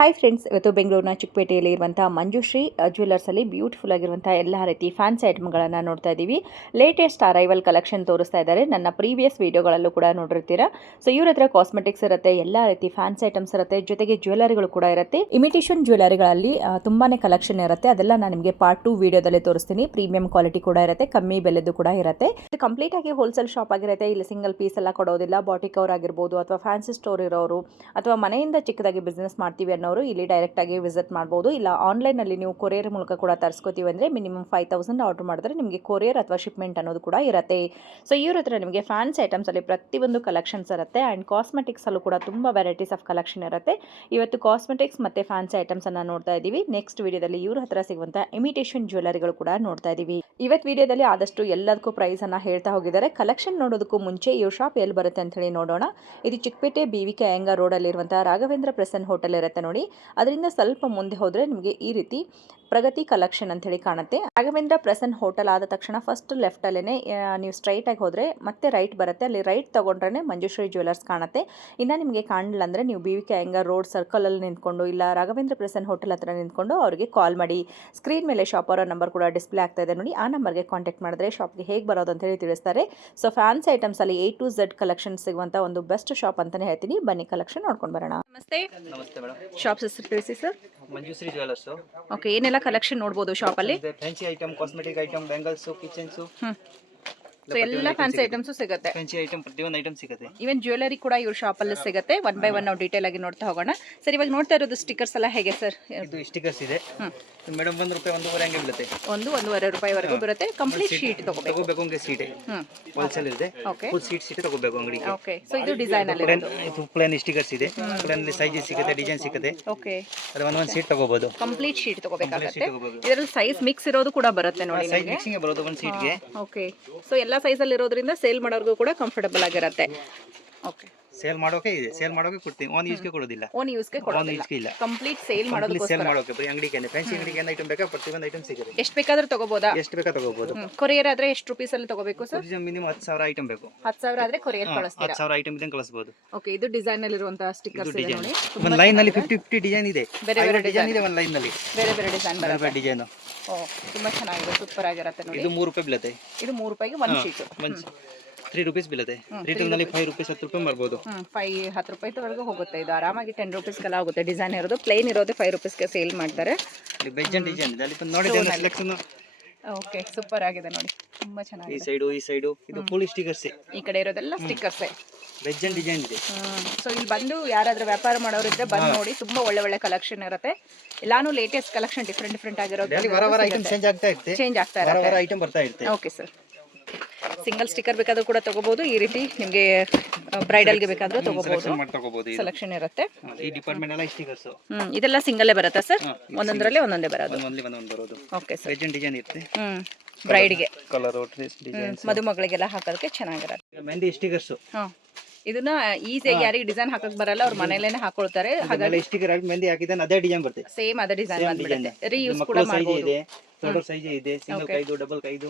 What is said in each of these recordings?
Hi friends, ಇವತ್ತು ಬೆಂಗಳೂರಿನ ಚಿಕ್ಕಪೇಟೆಯಲ್ಲಿ ಇರುವಂತಹ ಮಂಜುಶ್ರೀ ಜ್ಯುವೆಲ್ಲರ್ಸಲ್ಲಿ ಬ್ಯೂಟಿಫುಲ್ ಆಗಿರುವಂಥ ಎಲ್ಲ ರೀತಿ ಫ್ಯಾನ್ಸಿ ಐಟಮ್ಗಳನ್ನು ನೋಡ್ತಾ ಇದ್ದೀವಿ. ಲೇಟೆಸ್ಟ್ ಅರೈವಲ್ ಕಲೆಕ್ಷನ್ ತೋರಿಸ್ತಾ ಇದ್ದಾರೆ. ನನ್ನ ಪ್ರೀವಿಯಸ್ ವೀಡಿಯೋಗಳಲ್ಲೂ ಕೂಡ ನೋಡಿರ್ತೀರಾ. ಸೊ ಇವ್ರ ಹತ್ರ ಕಾಸ್ಮೆಟಿಕ್ಸ್ ಇರುತ್ತೆ, ಎಲ್ಲ ರೀತಿ ಫ್ಯಾನ್ಸಿ ಐಟಮ್ಸ್ ಇರುತ್ತೆ, ಜೊತೆಗೆ ಜ್ಯುವೆಲ್ಲರಿಗಳು ಕೂಡ ಇರುತ್ತೆ. ಇಮಿಟೇಷನ್ ಜ್ಯುವೆಲ್ಲರಿಗಳಲ್ಲಿ ತುಂಬಾನೇ ಕಲೆಕ್ಷನ್ ಇರುತ್ತೆ. ಅದೆಲ್ಲ ನಾನು ನಿಮಗೆ ಪಾರ್ಟ್ 2 ವಿಡಿಯೋದಲ್ಲಿ ತೋರಿಸ್ತೀನಿ. ಪ್ರೀಮಿಯಂ ಕ್ವಾಲಿಟಿ ಕೂಡ ಇರುತ್ತೆ, ಕಮ್ಮಿ ಬೆಲೆದು ಕೂಡ ಇರುತ್ತೆ. ಇದು ಕಂಪ್ಲೀಟ್ ಆಗಿ ಹೋಲ್ಸೇಲ್ ಶಾಪ್ ಆಗಿರುತ್ತೆ. ಇಲ್ಲಿ ಸಿಂಗಲ್ ಪೀಸ್ ಎಲ್ಲ ಕೊಡೋದಿಲ್ಲ. ಬಾಟಿಕ್ ಅವ್ರು ಆಗಿರ್ಬೋದು, ಅಥವಾ ಫ್ಯಾನ್ಸಿ ಸ್ಟೋರ್ ಇರೋರು, ಅಥವಾ ಮನೆಯಿಂದ ಚಿಕ್ಕದಾಗಿ ಬಿಸ್ನೆಸ್ ಮಾಡ್ತೀವಿ ಅನ್ನೋ ಇಲ್ಲಿ ಡೈರೆಕ್ಟ್ ಆಗಿ ವಿಸಿಟ್ ಮಾಡಬಹುದು. ಇಲ್ಲ ಆನ್ಲೈನ್ ಅಲ್ಲಿ ನೀವು ಕೊರಿಯರ್ ಮೂಲಕ ಕೂಡ ತರಿಸ್ಕೋತೀವಿ ಅಂದ್ರೆ ಮಿನಿಮಮ್ 5000 ಆರ್ಡರ್ ಮಾಡಿದ್ರೆ ನಿಮಗೆ ಕೊರಿಯರ್ ಅಥವಾ ಶಿಪ್ಮೆಂಟ್ ಅನ್ನೋದು ಕೂಡ ಇರುತ್ತೆ. ಸೊ ಇವ್ರ ಹತ್ರ ನಿಮಗೆ ಫ್ಯಾನ್ಸಿ ಐಟಮ್ಸ್ ಅಲ್ಲಿ ಪ್ರತಿಯೊಂದು ಕಲೆಕ್ಷನ್ಸ್ ಇರುತ್ತೆ. ಅಂಡ್ ಕಾಸ್ಮೆಟಿಕ್ಸ್ ಅಲ್ಲೂ ಕೂಡ ತುಂಬಾ ವೆರೈಟೀಸ್ ಆಫ್ ಕಲೆಕ್ಷನ್ ಇರುತ್ತೆ. ಇವತ್ತು ಕಾಸ್ಮೆಟಿಕ್ಸ್ ಮತ್ತೆ ಫ್ಯಾನ್ಸಿ ಐಟಮ್ಸ್ ಅನ್ನ ನೋಡ್ತಾ ಇದೀವಿ. ನೆಕ್ಸ್ಟ್ ವಿಡಿಯೋದಲ್ಲಿ ಇವ್ರ ಹತ್ರ ಸಿಗುವಂತ ಇಮಿಟೇಷನ್ ಜ್ಯುವೆಲ್ಲರಿಗಳು ಕೂಡ ನೋಡ್ತಾ ಇದೀವಿ. ಇವತ್ತು ವಿಡಿಯೋದಲ್ಲಿ ಆದಷ್ಟು ಎಲ್ಲದಕ್ಕೂ ಪ್ರೈಸ್ ಅನ್ನ ಹೇಳ್ತಾ ಹೋಗಿದ್ದಾರೆ. ಕಲೆಕ್ಷನ್ ನೋಡೋದಕ್ಕೂ ಮುಂಚೆ ಇವ್ರ ಶಾಪ್ ಎಲ್ಲಿ ಬರುತ್ತೆ ಅಂತ ಹೇಳಿ ನೋಡೋಣ. ಇದು ಚಿಕ್ಕಪೇಟೆ BVK ಅಯ್ಯಂಗಾರ್ ರೋಡ್ ಅಲ್ಲಿ ಇರುವಂತಹ ರಾಘವೇಂದ್ರ ಪ್ರೆಸೆಂಟ್ ಹೋಟೆಲ್ ಇರುತ್ತೆ ನೋಡಿ. ಅದರಿಂದ ಸ್ವಲ್ಪ ಮುಂದೆ ಹೋದರೆ ನಿಮಗೆ ಈ ರೀತಿ ಪ್ರಗತಿ ಕಲೆಕ್ಷನ್ ಅಂತ ಹೇಳಿ ಕಾಣುತ್ತೆ. ರಾಘವೇಂದ್ರ ಪ್ರೆಸೆಂಟ್ ಹೋಟೆಲ್ ಆದ ತಕ್ಷಣ ಫಸ್ಟ್ ಲೆಫ್ಟ್ ಅಲ್ಲೇನೆ ನೀವು ಸ್ಟ್ರೈಟ್ ಆಗಿ ಹೋದ್ರೆ ಮತ್ತೆ ರೈಟ್ ಬರುತ್ತೆ. ಅಲ್ಲಿ ರೈಟ್ ತಗೊಂಡ್ರೆ ಮಂಜುಶ್ರೀ ಜ್ಯುವೆಲ್ಲರ್ಸ್ ಕಾಣುತ್ತೆ. ಇನ್ನು ನಿಮಗೆ ಕಾಣಲಿಲ್ಲ ಅಂದ್ರೆ ನೀವು BVK ಅಯ್ಯಂಗಾರ್ ರೋಡ್ ಸರ್ಕಲ್ ಅಲ್ಲಿ ನಿಂತ್ಕೊಂಡು, ಇಲ್ಲ ರಾಘವೇಂದ್ರ ಪ್ರೆಸೆಂಟ್ ಹೋಟೆಲ್ ಹತ್ರ ನಿಂತ್ಕೊಂಡು ಅವರಿಗೆ ಕಾಲ್ ಮಾಡಿ. ಸ್ಕ್ರೀನ್ ಮೇಲೆ ಶಾಪ್ ಅವರ ನಂಬರ್ ಕೂಡ ಡಿಸ್ಪ್ಲೇ ಆಗ್ತಾ ಇದೆ ನೋಡಿ. ಆ ನಂಬರ್ಗೆ ಕಾಂಟ್ಯಾಕ್ಟ್ ಮಾಡಿದ್ರೆ ಶಾಪ್ಗೆ ಹೇಗೆ ಬರೋದು ಅಂತ ಹೇಳಿ ತಿಳಿಸ್ತಾರೆ. ಸೊ ಫ್ಯಾನ್ಸಿ ಐಟಮ್ಸ್ ಅಲ್ಲಿ A to Z ಕಲೆಕ್ಷನ್ ಸಿಗುವಂತ ಒಂದು ಬೆಸ್ಟ್ ಶಾಪ್ ಅಂತಾನೆ ಹೇಳ್ತೀನಿ. ಬನ್ನಿ ಕಲೆಕ್ಷನ್ ನೋಡ್ಕೊಂಡು ಬರೋಣ. ನಮಸ್ತೆ. ನಮಸ್ತೆ ಮೇಡಮ್. ಶಾಪ್ ಹೆಸರು ತಿಳಿಸಿ ಸರ್. ಮಂಜುಶ್ರೀ ಜ್ಯುವೆಲ್ಲರ್ಸ್. ಓಕೆ, ಏನೆಲ್ಲ ಕಲೆಕ್ಷನ್ ನೋಡಬಹುದು ಶಾಪ್ ಅಲ್ಲಿ? Fancy item, cosmetic item, bangles, kitchens, so ಎಲ್ಲ ಫ್ಯಾನ್ಸಿ ಐಟಮ್ಸ್ ಸಿಗುತ್ತೆ. ಫ್ಯಾನ್ಸಿ ಐಟಮ್ ಪ್ರತಿಯೊಂದು ಐಟಮ್ ಸಿಗುತ್ತೆ. ಈವನ್ ಜ್ಯುವೆಲ್ಲರಿ ಕೂಡ ಇವ್ರ ಶಾಪ್ ಅಲ್ಲಿ ಸಿಗುತ್ತೆ. ಒನ್ ಬೈ ಒನ್ ನಾವು ಡೀಟೇಲ್ ಆಗಿ ನೋಡ್ತಾ ಹೋಗೋಣ. ಸರ್, ಇವಾಗ ನೋಡ್ತಾ ಇರೋದು ಸ್ಟಿಕರ್ಸ್ ಎಲ್ಲ ಹೇಗೆ ಸರ್? ಇದು ಸ್ಟಿಕರ್ಸ್ ಇದೆ ಮೇಡಮ್. ₹1 1.5 ಹಂಗೆ ಬೀಳುತ್ತೆ. 1.5 ರೂಪಾಯಿವರೆಗೂ ಬರುತ್ತೆ. ಕಂಪ್ಲೀಟ್ ಶೀಟ್ ತಗೋಬೇಕು ಅಂದ್ರೆ ಸೀಟೆ ಹೋಲ್ಸೇಲ್ ಇದೆ. ಫುಲ್ ಸೀಟ್ ತಗೋಬೇಕು ಅಂಗಡಿಗೆ. ಓಕೆ, ಸೊ ಇದು ಡಿಸೈನ್ ಅಲ್ಲಿ ಇದು ಪ್ಲೇನ್ ಸ್ಟಿಕರ್ಸ್ ಇದೆ. ಪ್ಲೇನ್ ಸೈಜ್ ಸಿಗುತ್ತೆ, ಡಿಸೈನ್ ಸಿಗುತ್ತೆ. ಓಕೆ, ಅದು ಒಂದು ಸೀಟ್ ತಗೋಬಹುದು. ಕಂಪ್ಲೀಟ್ ಶೀಟ್ ತಗೋಬೇಕಾಗುತ್ತೆ. ಇದರಲ್ಲಿ ಸೈಜ್ ಮಿಕ್ಸ್ ಇರೋದು ಕೂಡ ಬರುತ್ತೆ ನೋಡಿ. ಸೈಜ್ ಮಿಕ್ಸಿಂಗ್ ಬರೋದು ಒಂದು ಸೀಟ್ಗೆ. ಓಕೆ, ಸೊ ಎಲ್ಲ ಸೈಜ್ ಅಲ್ಲಿ ಇರೋದ್ರಿಂದ ಸೇಲ್ ಮಾಡೋರ್ಗೂ ಕೂಡ ಕಂಫರ್ಟಬಲ್ ಆಗಿರುತ್ತೆ. ಓಕೆ, ಸೇಲ್ ಮಾಡೋಕೆ ಇದೆ, ಸೇಲ್ ಮಾಡೋಕೆ ಕೊಡ್ತೀವಿ. ಓನ್ ಯೂಸ್ಗೆ ಕೊಡೋದಿಲ್ಲ. ಓನ್ ಯೂಸ್ಗೆ ಇಲ್ಲ. ಕಂಪ್ಲೀಟ್ ಸೇಲ್ ಮಾಡೋದಕ್ಕೆ ಸೇಲ್ ಮಾಡೋಕೆ ಬರೀ ಅಂಗಡಿಗೆ, ಫ್ಯಾನ್ಸಿ ಅಂಗಡಿಗೆ ಐಟಮ್ ಬೇಕಾ ಪ್ರತಿಯೊಂದು ಐಟಮ್ ಸಿಗುತ್ತೆ. ಎಷ್ಟು ಬೇಕಾದ್ರೂ ತಗೋಬಹುದಾ? ಎಷ್ಟು ಬೇಕಾ ತಗೋಬಹುದು. ಕೊರಿಯರ್ ಆದ್ರೆ ಎಷ್ಟು ರೂಪೀಸ್ ಅಲ್ಲಿ ತಗೋಬೇಕು ಸರ್? ಮಿನಿಮಮ್ 10,000 ಐಟಮ್ ಬೇಕು. 10,000 ಆದ್ರೆ ಕೊರಿಯರ್ ಕಳಿಸ್ತೀರಾ? 10,000 ಐಟಮ್ ಇದೆ ಕಳಿಸಬಹುದು. ಓಕೆ, ಇದು ಡಿಸೈನ್ ಅಲ್ಲಿ ಇರುವಂತ ಸ್ಟಿಕರ್ಸ್ ಇದೆ ನೋಡಿ. ಒಂದು ಲೈನ್ ನಲ್ಲಿ 50 ಡಿಸೈನ್ ಇದೆ. ಬೇರೆ ಬೇರೆ ಡಿಸೈನ್ ಇದೆ. ಒಂದು ಲೈನ್ ನಲ್ಲಿ ಬೇರೆ ಬೇರೆ ಡಿಸೈನ್ ಬರುತ್ತೆ. ಬೇರೆ ಡಿಸೈನ್. ಓ, ತುಂಬಾ ಚೆನ್ನಾಗಿದೆ, ಸೂಪರ್ ಆಗಿರುತ್ತೆ ನೋಡಿ. ಇದು ₹3 ಬೀಳುತ್ತೆ. ಇದು ₹3ಗೆ ಒಂದು ಶೀಟ್. ₹3 ಬೀಳುತ್ತೆ. ರಿಟೇಲ್ ನಲ್ಲಿ ₹5 ₹10 ಮಾಡಬಹುದು. 10 ರೂಪಾಯಿವರೆಗೂ ಹೋಗುತ್ತೆ. ಇದು ಆರಾಮಾಗಿ ₹10 ಆಗುತ್ತೆ. ಡಿಸೈನ್ ಇರೋದು ಪ್ಲೇನ್ ಇರೋದು ₹5ಗೆ ಸೇಲ್ ಮಾಡ್ತಾರೆ. ಇಲ್ಲಿ ಬೆಜ್ಜನ್ ಡಿಸೈನ್ ಇದೆ. ಅಲ್ಲಿ ನೋಡಿದ್ರೆ ಸೆಲೆಕ್ಷನ್. ಓಕೆ, ಸೂಪರ್ ಆಗಿದೆ ನೋಡಿ, ತುಂಬಾ ಚೆನ್ನಾಗಿದೆ. ಈ ಸೈಡು ಇದು ಫುಲ್ ಸ್ಟಿಕರ್ಸ್. ಈ ಕಡೆ ಇರೋದೆಲ್ಲ ಸ್ಟಿಕರ್ಸ್. ಬೆಜ್ಜನ್ ಡಿಸೈನ್ ಇದೆ. ಸೊ ಇಲ್ಲಿ ಬಂದು ಯಾರಾದ್ರೂ ವ್ಯಾಪಾರ ಮಾಡೋರು ಇದ್ರೆ ಬಂದು ನೋಡಿ, ತುಂಬಾ ಒಳ್ಳೆ ಒಳ್ಳೆ ಕಲೆಕ್ಷನ್ ಇರುತ್ತೆ. ಎಲ್ಲಾನು ಲೇಟೆಸ್ಟ್ ಕಲೆಕ್ಷನ್, ಡಿಫ್ರೆಂಟ್ ಆಗಿರೋದು. ಐಟಮ್ ಚೇಂಜ್ ಆಗ್ತಾ ಇರುತ್ತೆ. ಐಟಮ್ ಬರ್ತಾ ಇರುತ್ತೆ. ಓಕೆ ಸರ್, ಸಿಂಗಲ್ ಸ್ಟಿಕರ್ ಬೇಕಾದ್ರೂ ಕೂಡ ತಗೋಬಹುದು. ಈ ರೀತಿ ನಿಮಗೆ ಬ್ರೈಡಲ್ಗೆ ಬೇಕಾದ್ರೂ ತಗೋಬಹುದು. ಸೆಲೆಕ್ಷನ್ ಇರುತ್ತೆ. ಈ ಡಿಪಾರ್ಟ್ಮೆಂಟ್ ಎಲ್ಲ ಸ್ಟಿಕರ್ಸ್. ಇದೆಲ್ಲ ಸಿಂಗಲ್ ಬರುತ್ತಾ ಸರ್? ಒಂದೊಂದರಲ್ಲಿ ಒಂದೊಂದೇ ಬರೋದು. ಬರೋದು. Okay sir. ಬೆಜ್ಜನ್ ಡಿಸೈನ್ ಇರುತ್ತೆ. ಬ್ರೈಡ್ಗೆ, ಕಲರ್ ಡಿಸೈನ್, ಮದುಮಗಳಿಗೆಲ್ಲ ಹಾಕೋದಕ್ಕೆ ಚೆನ್ನಾಗಿರುತ್ತೆ. ಮೆಹಂದಿ ಸ್ಟಿಕರ್ಸ್. ಇದನ್ನ ಈಸಿಯಾಗಿ ಯಾರಿಗೆ ಡಿಸೈನ್ ಹಾಕಕ್ ಬರಲ್ಲ, ಅವ್ರ ಮನೇಲೇನೆ ಹಾಕೊಳ್ತಾರೆ. ಹಾಗಾಗಿ ಸ್ಟಿಕರ್ ಆಗಿ ಮೆಹಂದಿ ಹಾಕಿದಾನೆ ಅದೇ ಡಿಸೈನ್ ಬರುತ್ತೆ. ಸೇಮ್ ಅದೇ ಡಿಸೈನ್ ಬಂದ್ಬಿಡುತ್ತೆ. ರೀಯೂಸ್ ಕೂಡ ಮಾಡಬಹುದು. ದೊಡ್ಡ ಸೈಜ್ ಇದೆ, ಸಿಂಗಲ್ ಕೈದು, ಡಬಲ್ ಕೈದು.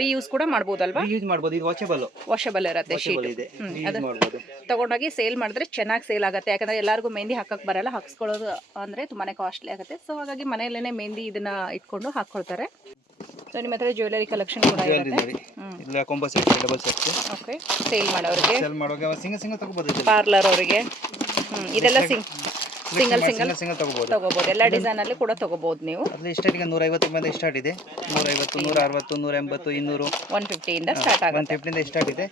ರೀಯೂಸ್ ಕೂಡ ಮಾಡಬಹುದಲ್ವಾ? ಯೂಸ್ ಮಾಡಬಹುದು. ಇದು ವಾಷಬಲ್ ಇರುತ್ತೆ ಶೀಟ್. ಇದೆ. ತಗೊಂಡೋಗಿ ಸೇಲ್ ಮಾಡಿದ್ರೆ ಚೆನ್ನಾಗಿ ಸೇಲ್ ಆಗುತ್ತೆ. ಯಾಕಂದ್ರೆ ಎಲ್ಲರಿಗೂ ಮೆಹಂದಿ ಹಾಕಕ್ ಬರಲ್ಲ, ಹಾಕ್ಸ್ಕೊಳ್ಳೋದು ಅಂದ್ರೆ ತುಂಬಾನೇ ಕಾಸ್ಟ್ಲಿ ಆಗುತ್ತೆ. ಸೊ ಹಾಗಾಗಿ ಮನೆಯಲ್ಲೇನೆ ಮೆಹಂದಿ ಇದನ್ನ ಇಟ್ಕೊಂಡು ಹಾಕೊಳ್ತಾರೆ. ಸೊ ನಿಮ್ಮ ಹತ್ರ ಜ್ಯುವೆಲ್ಲರಿ ಕಲೆಕ್ಷನ್ ಕೂಡ ಇರುತ್ತೆ. ಇಲ್ಲ combo set, double set. Okay, sale ಮಾಡೋರಿಗೆ, ಸಿಂಗಲ್ ತಗೋಬಹುದು. ಪಾರ್ಲರ್ ಅವರಿಗೆ ಇದೆಲ್ಲ ಸಿಂಗಲ್ ತಗೋಬಹುದು. ಎಲ್ಲ ಡಿಸೈನ್ ಅಲ್ಲಿ ಕೂಡ ತಗೋಬಹುದು ನೀವು. ಅಲ್ಲಿ ಸ್ಟಾರ್ಟಿಂಗ್ 150 ರೂಪಾಯಿಂದ ಸ್ಟಾರ್ಟ್ ಇದೆ. 150, 160, 180, 200, 150 ಇಂದ ಸ್ಟಾರ್ಟ್ ಆಗುತ್ತೆ. 150 ಇಂದ ಸ್ಟಾರ್ಟ್ ಇದೆ.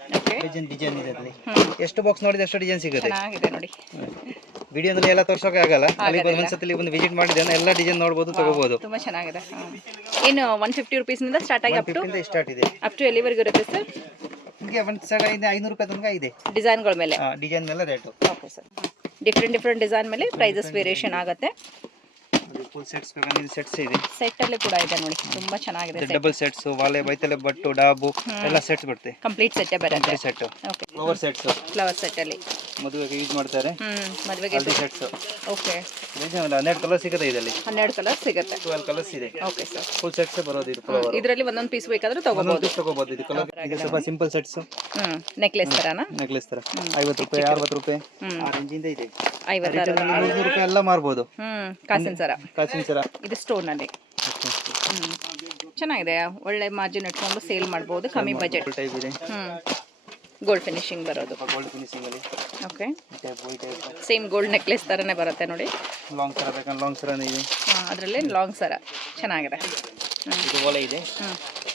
ಡಿಸೈನ್ ಇದೆ ಅಲ್ಲಿ. ಎಷ್ಟು ಬಾಕ್ಸ್ ನೋಡಿದ್ರೆ ಅಷ್ಟು ಡಿಸೈನ್ ಸಿಗುತ್ತೆ. ಚೆನ್ನಾಗಿದೆ ನೋಡಿ. ವಿಡಿಯೋದಲ್ಲಿ ಎಲ್ಲ ತೋರ್ಸೋಕೆ ಆಗಲ್ಲ. ಅಲ್ಲಿ ಒಂದ್ಸತಿ ಬಂದು ವಿಸಿಟ್ ಮಾಡಿದ್ರೆ ಎಲ್ಲ ಡಿಸೈನ್ ನೋಡಬಹುದು, ತಗೋಬಹುದು. ತುಂಬಾ ಚೆನ್ನಾಗಿದೆ. ಏನು 150 ರೂಪೀಸ್ ನಿಂದ ಸ್ಟಾರ್ಟ್ ಆಗಿ ಅಪ್ ಟು ಎಲ್ಲಿವರೆಗೂ ಇರುತ್ತೆ ಸರ್? ನಿಮಗೆ ಒಂದು ಸಲ ಇದೆ 500 ರೂಪಾಯಿ ತನಕ ಇದೆ. ಡಿಸೈನ್ಗಳ ಮೇಲೆ, ಡಿಸೈನ್ ಮೇಲೆ rate. Okay sir. Different design ಮೇಲೆ ಪ್ರೈಸಸ್ ವೇರಿಯೇಷನ್ ಆಗುತ್ತೆ. ಫುಲ್ ಸೆಟ್ಸ್ ಬೇಕಂದ್ರೆ ಇದು ಸೆಟ್ಸ್ ಇದೆ. ಸೆಟ್ ಅಲ್ಲಿ ಕೂಡ ಇದೆ ನೋಡಿ, ತುಂಬಾ ಚೆನ್ನಾಗಿದೆ. ಡಬಲ್ ಸೆಟ್ಸ್, ವಾಲೆ ಬೈತಲೆ ಬಟ್ಟು ಡಾಬು ಎಲ್ಲ ಸೆಟ್ಸ್ ಬರುತ್ತೆ. ಕಂಪ್ಲೀಟ್ ಸೆಟ್ ಬರುತ್ತೆ. Set okay. Flower sets, flower set ಅಲ್ಲಿ ಮದುವೆಗೆ ಯೂಸ್ ಮಾಡ್ತಾರೆ. ಮದುವೆಗೆ ಸೆಟ್ಸ್. ಓಕೆ. 12 ಕಲರ್ ಸಿಗುತ್ತೆ ಇದರಲ್ಲಿ. 12 ಕಲರ್ ಸಿಗುತ್ತೆ. 12 ಕಲರ್ಸ್ ಇದೆ. Okay sir. ಫುಲ್ ಸೆಟ್ಸ್ ಬರೋದು ಇದು ಫ್ಲವರ್. ಇದರಲ್ಲಿ ಒಂದೊಂದು ಪೀಸ್ ಬೇಕಾದ್ರೆ ತಗೋಬಹುದು. ತಗೋಬಹುದು. ಇದು ಕಲರ್ ಇದು ಸ್ವಲ್ಪ ಸಿಂಪಲ್ ಸೆಟ್ಸ್. ನೆಕ್ಲೆಸ್ ತರನಾ? ನೆಕ್ಲೆಸ್ ತರ 50 ರೂಪಾಯಿ 60 ರೂಪಾಯಿ ಆ ರೇಂಜ್ ಇಂದ ಇದೆ. 56 100 ರೂಪಾಯಿ ಎಲ್ಲ ಮಾರಬಹುದು. ಕಾಸಿನ ಸರ. ಕಾಸಿನ ಸರ ಇದು ಸ್ಟೋನ್ ಅಲ್ಲಿ. ಚೆನ್ನಾಗಿದೆ, ಒಳ್ಳೆ ಮಾರ್ಜಿನ್ ಇಟ್ಕೊಂಡು ಸೇಲ್ ಮಾಡಬಹುದು, ಕಮ್ಮಿ ಬಜೆಟ್ ಟೈಪ್ ಇದೆ. ಗೋಲ್ಡ್ ಫಿನಿಶಿಂಗ್ ಬರೋದು. ಗೋಲ್ಡ್ ಫಿನಿಶಿಂಗ್ ಅಲ್ಲಿ. ಓಕೆ. ಸೇಮ್ ಗೋಲ್ಡ್ ನೆಕ್ಲೆಸ್ ತರನೇ ಬರುತ್ತೆ ನೋಡಿ. ಲಾಂಗ್ ಸರ ಬೇಕಂದ್ರೆ ಲಾಂಗ್ ಸರನೇ ಇದೆ. ಅದರಲ್ಲಿ ಲಾಂಗ್ ಸರ ಚೆನ್ನಾಗಿದೆ. ಇದು ಒಲೆ ಇದೆ.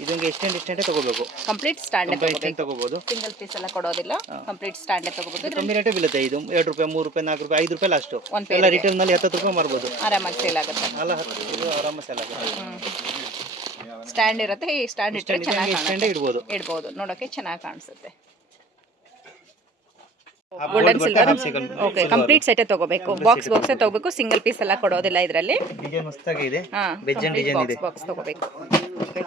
ಇದಕ್ಕೆ ಎಕ್ಸ್ಟೆಂಡ್ ತಗೋಬೇಕು. ಕಂಪ್ಲೀಟ್ ಸ್ಟ್ಯಾಂಡ್ ತಗೋಬಹುದು. ಸಿಂಗಲ್ ಪೀಸ್ ಎಲ್ಲ ಕೊಡೋದಿಲ್ಲ, ಕಂಪ್ಲೀಟ್ ಸ್ಟ್ಯಾಂಡ್ ತಗೋಬಹುದು. ಕಮ್ಮಿ ರೇಟ್ ಬೀಳುತ್ತೆ. ಇದು 2 ರೂಪಾಯಿ 3 ರೂಪಾಯಿ 4 ರೂಪಾಯಿ 5 ರೂಪಾಯಿ ಲಾಸ್ಟ್. ಎಲ್ಲ ರಿಟೇಲ್ ನಲ್ಲಿ 70 ರೂಪಾಯಿ ಮಾರಬಹುದು. ಆರಾಮಾಗಿ ಸೇಲ್ ಆಗುತ್ತೆ. ಅಲ್ಲ ಇದು ಆರಾಮಾಗಿ ಸೇಲ್ ಆಗುತ್ತೆ. ಸ್ಟ್ಯಾಂಡ್ ಇರುತ್ತೆ, ಈ ಸ್ಟ್ಯಾಂಡ್ ಇಟ್ಟರೆ ಚೆನ್ನಾಗಿ ಇಡಬಹುದು, ನೋಡೋಕೆ ಚೆನ್ನಾಗಿ ಕಾಣಿಸುತ್ತೆ. Golden silver. Okay, complete set ತಗೋಬೇಕು. ಬಾಕ್ಸ್ ತಗೋಬೇಕು, ಸಿಂಗಲ್ ಪೀಸ್ ಎಲ್ಲ ಕೊಡೋದಿಲ್ಲ ಇದರಲ್ಲಿ. ಡಿಸೈನ್ ಮಸ್ತಾಗಿದೆ. ಬೆಜ್ಜನ್ ಡಿಸೈನ್ ಇದೆ. ಬಾಕ್ಸ್ ತಗೋಬೇಕು. ಓಕೆ.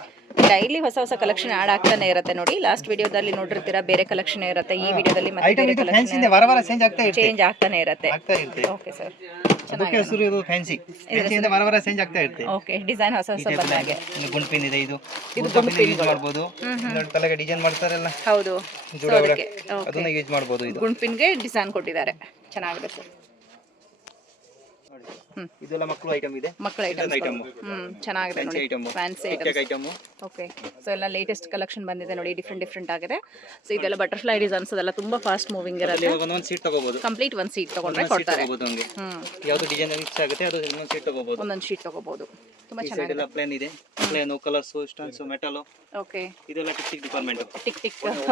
ಡೈಲಿ ಹೊಸ ಹೊಸ ಕಲೆಕ್ಷನ್ ಆಡ್ ಆಗ್ತಾನೆ ಇರುತ್ತೆ ನೋಡಿ. ಲಾಸ್ಟ್ ವಿಡಿಯೋದಲ್ಲಿ ನೋಡಿರ್ತೀರಾ ಬೇರೆ ಕಲೆಕ್ಷನ್ ಇರುತ್ತೆ, ಈ ವಿಡಿಯೋದಲ್ಲಿ ಮತ್ತೆ ಬೇರೆ ಕಲೆಕ್ಷನ್ ವಾರ ಚೇಂಜ್ ಆಗ್ತಾನೆ ಇರುತ್ತೆ. Okay sir. ಅದಕ್ಕೆ ಹೆಸರು ಇದು ಫ್ಯಾನ್ಸಿ. ಫ್ಯಾನ್ಸಿಯಿಂದ ವಾರ ಚೇಂಜ್ ಆಗ್ತಾ ಇರುತ್ತೆ. ಓಕೆ. ಡಿಸೈನ್ ಹೊಸ ಹೊಸ ಬಂದಾಗೆ. ಗುಂಡ್ ಪಿನ್ ಇದೆ. ಇದು ಗುಂಡ್ ಪಿನ್ ಯೂಸ್ ಮಾಡಬಹುದು. ತಲೆಗೆ ಡಿಸೈನ್ ಮಾಡ್ತಾರಲ್ಲ. ಹೌದು, ಅದನ್ನ ಯೂಸ್ ಮಾಡಬಹುದು. ಇದು ಗುಂಡ್ ಪಿನ್ ಗೆ ಡಿಸೈನ್ ಕೊಟ್ಟಿದ್ದಾರೆ, ಚೆನ್ನಾಗಿದೆ ಸರ್. ಇದೆಲ್ಲ ಮಕ್ಕಳು ಐಟಮ್ ಇದೆ. ಮಕ್ಕಳ ಐಟಮ್ ಚೆನ್ನಾಗಿದೆ ನೋಡಿ, ಫ್ಯಾನ್ಸಿ ಐಟಮ್. ಓಕೆ. ಸೊ ಎಲ್ಲ ಲೇಟೆಸ್ಟ್ ಕಲೆಕ್ಷನ್ ಬಂದಿದೆ ನೋಡಿ, ಡಿಫ್ರೆಂಟ್ ಆಗಿದೆ. ಸೊ ಇದೆಲ್ಲ ಬಟರ್ಫ್ಲೈ ಡಿಸೈನ್ಸ್ ಅದೆಲ್ಲ ತುಂಬಾ ಫಾಸ್ಟ್ ಮೂವಿಂಗ್ ಇರುತ್ತೆ. ಒಂದೊಂದು ಸೀಟ್ ತಗೋಬಹುದು. ಕಂಪ್ಲೀಟ್ ಒಂದು ಸೀಟ್ ತಗೊಂಡ್ರೆ ಕೊಡ್ತಾರೆ. ಯಾವುದು ಡಿಸೈನ್ ಇಷ್ಟ ಆಗುತ್ತೆ ಅದು ಒಂದೊಂದು ಸೀಟ್ ತಗೋಬಹುದು. ಒಂದೊಂದು ಶೀಟ್ ತಗೋಬಹುದು. ತುಂಬಾ ಚೆನ್ನಾಗಿದೆ. ಇದೆಲ್ಲ ಪ್ಲೇನ್ ಇದೆ. Plain colours, stones, metal. Okay. ಇದೆಲ್ಲ ಟಿಕ್ ಡಿಪಾರ್ಟ್ಮೆಂಟ್. ಟಿಕ್.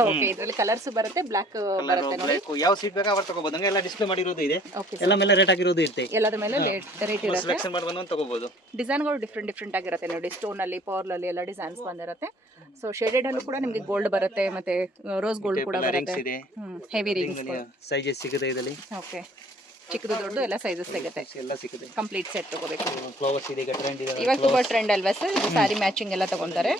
ಓಕೆ. ಇದರಲ್ಲಿ ಕಲರ್ಸ್ ಬರುತ್ತೆ, ಬ್ಲಾಕ್ ಬರುತ್ತೆ ನೋಡಿ. ಯಾವ ಸೀಟ್ ಬೇಕಾ ಅವರು ತಗೋಬಹುದು. ಹಂಗೆ ಎಲ್ಲ ಡಿಸ್ಪ್ಲೇ ಮಾಡಿರೋದು ಇದೆ. ಎಲ್ಲ ಮೇಲೆ ರೇಟ್ ಆಗಿರೋದು ಇರುತ್ತೆ. ಎಲ್ಲದರ ಮೇಲೆ ರೇಟ್ ಇರುತ್ತೆ. ಸೆಲೆಕ್ಷನ್ ಮಾಡಿ ಬಂದು ತಗೋಬಹುದು. ಡಿಸೈನ್ಗಳು ಡಿಫ್ರೆಂಟ್ ಆಗಿರುತ್ತೆ ನೋಡಿ. ಸ್ಟೋನ್ ಅಲ್ಲಿ, ಪರ್ಲ್ ಅಲ್ಲಿ ಎಲ್ಲ ಡಿಸೈನ್ಸ್ ಬಂದಿರುತ್ತೆ. ಸೊ ಶೇಡೆಡ್ ಅಲ್ಲೂ ಕೂಡ ನಿಮಗೆ ಗೋಲ್ಡ್ ಬರುತ್ತೆ, ಮತ್ತೆ ರೋಸ್ ಗೋಲ್ಡ್ ಕೂಡ ಬರುತ್ತೆ. ಹೆವಿ ರಿಂಗ್ಸ್ ಸೈಜಸ್ ಸಿಗುತ್ತೆ ಇದರಲ್ಲಿ. ಓಕೆ. ಚಿಕ್ಕದು ದೊಡ್ಡದು ಎಲ್ಲ ಸೈಜಸ್ ಸಿಗುತ್ತೆ. ಎಲ್ಲ ಸಿಗುತ್ತೆ. ಕಂಪ್ಲೀಟ್ ಸೆಟ್ ತಗೋಬೇಕು. ಫ್ಲವರ್ಸ್ ಇದೆ, ಟ್ರೆಂಡ್ ಇದೆ. ಇವಾಗ ತುಂಬಾ ಟ್ರೆಂಡ್ ಅಲ್ವಾ ಸರ್, ಇದು ಸಾರಿ ಮ್ಯಾಚಿಂಗ್ ಎಲ್ಲ ತಗೊಂತಾರೆ.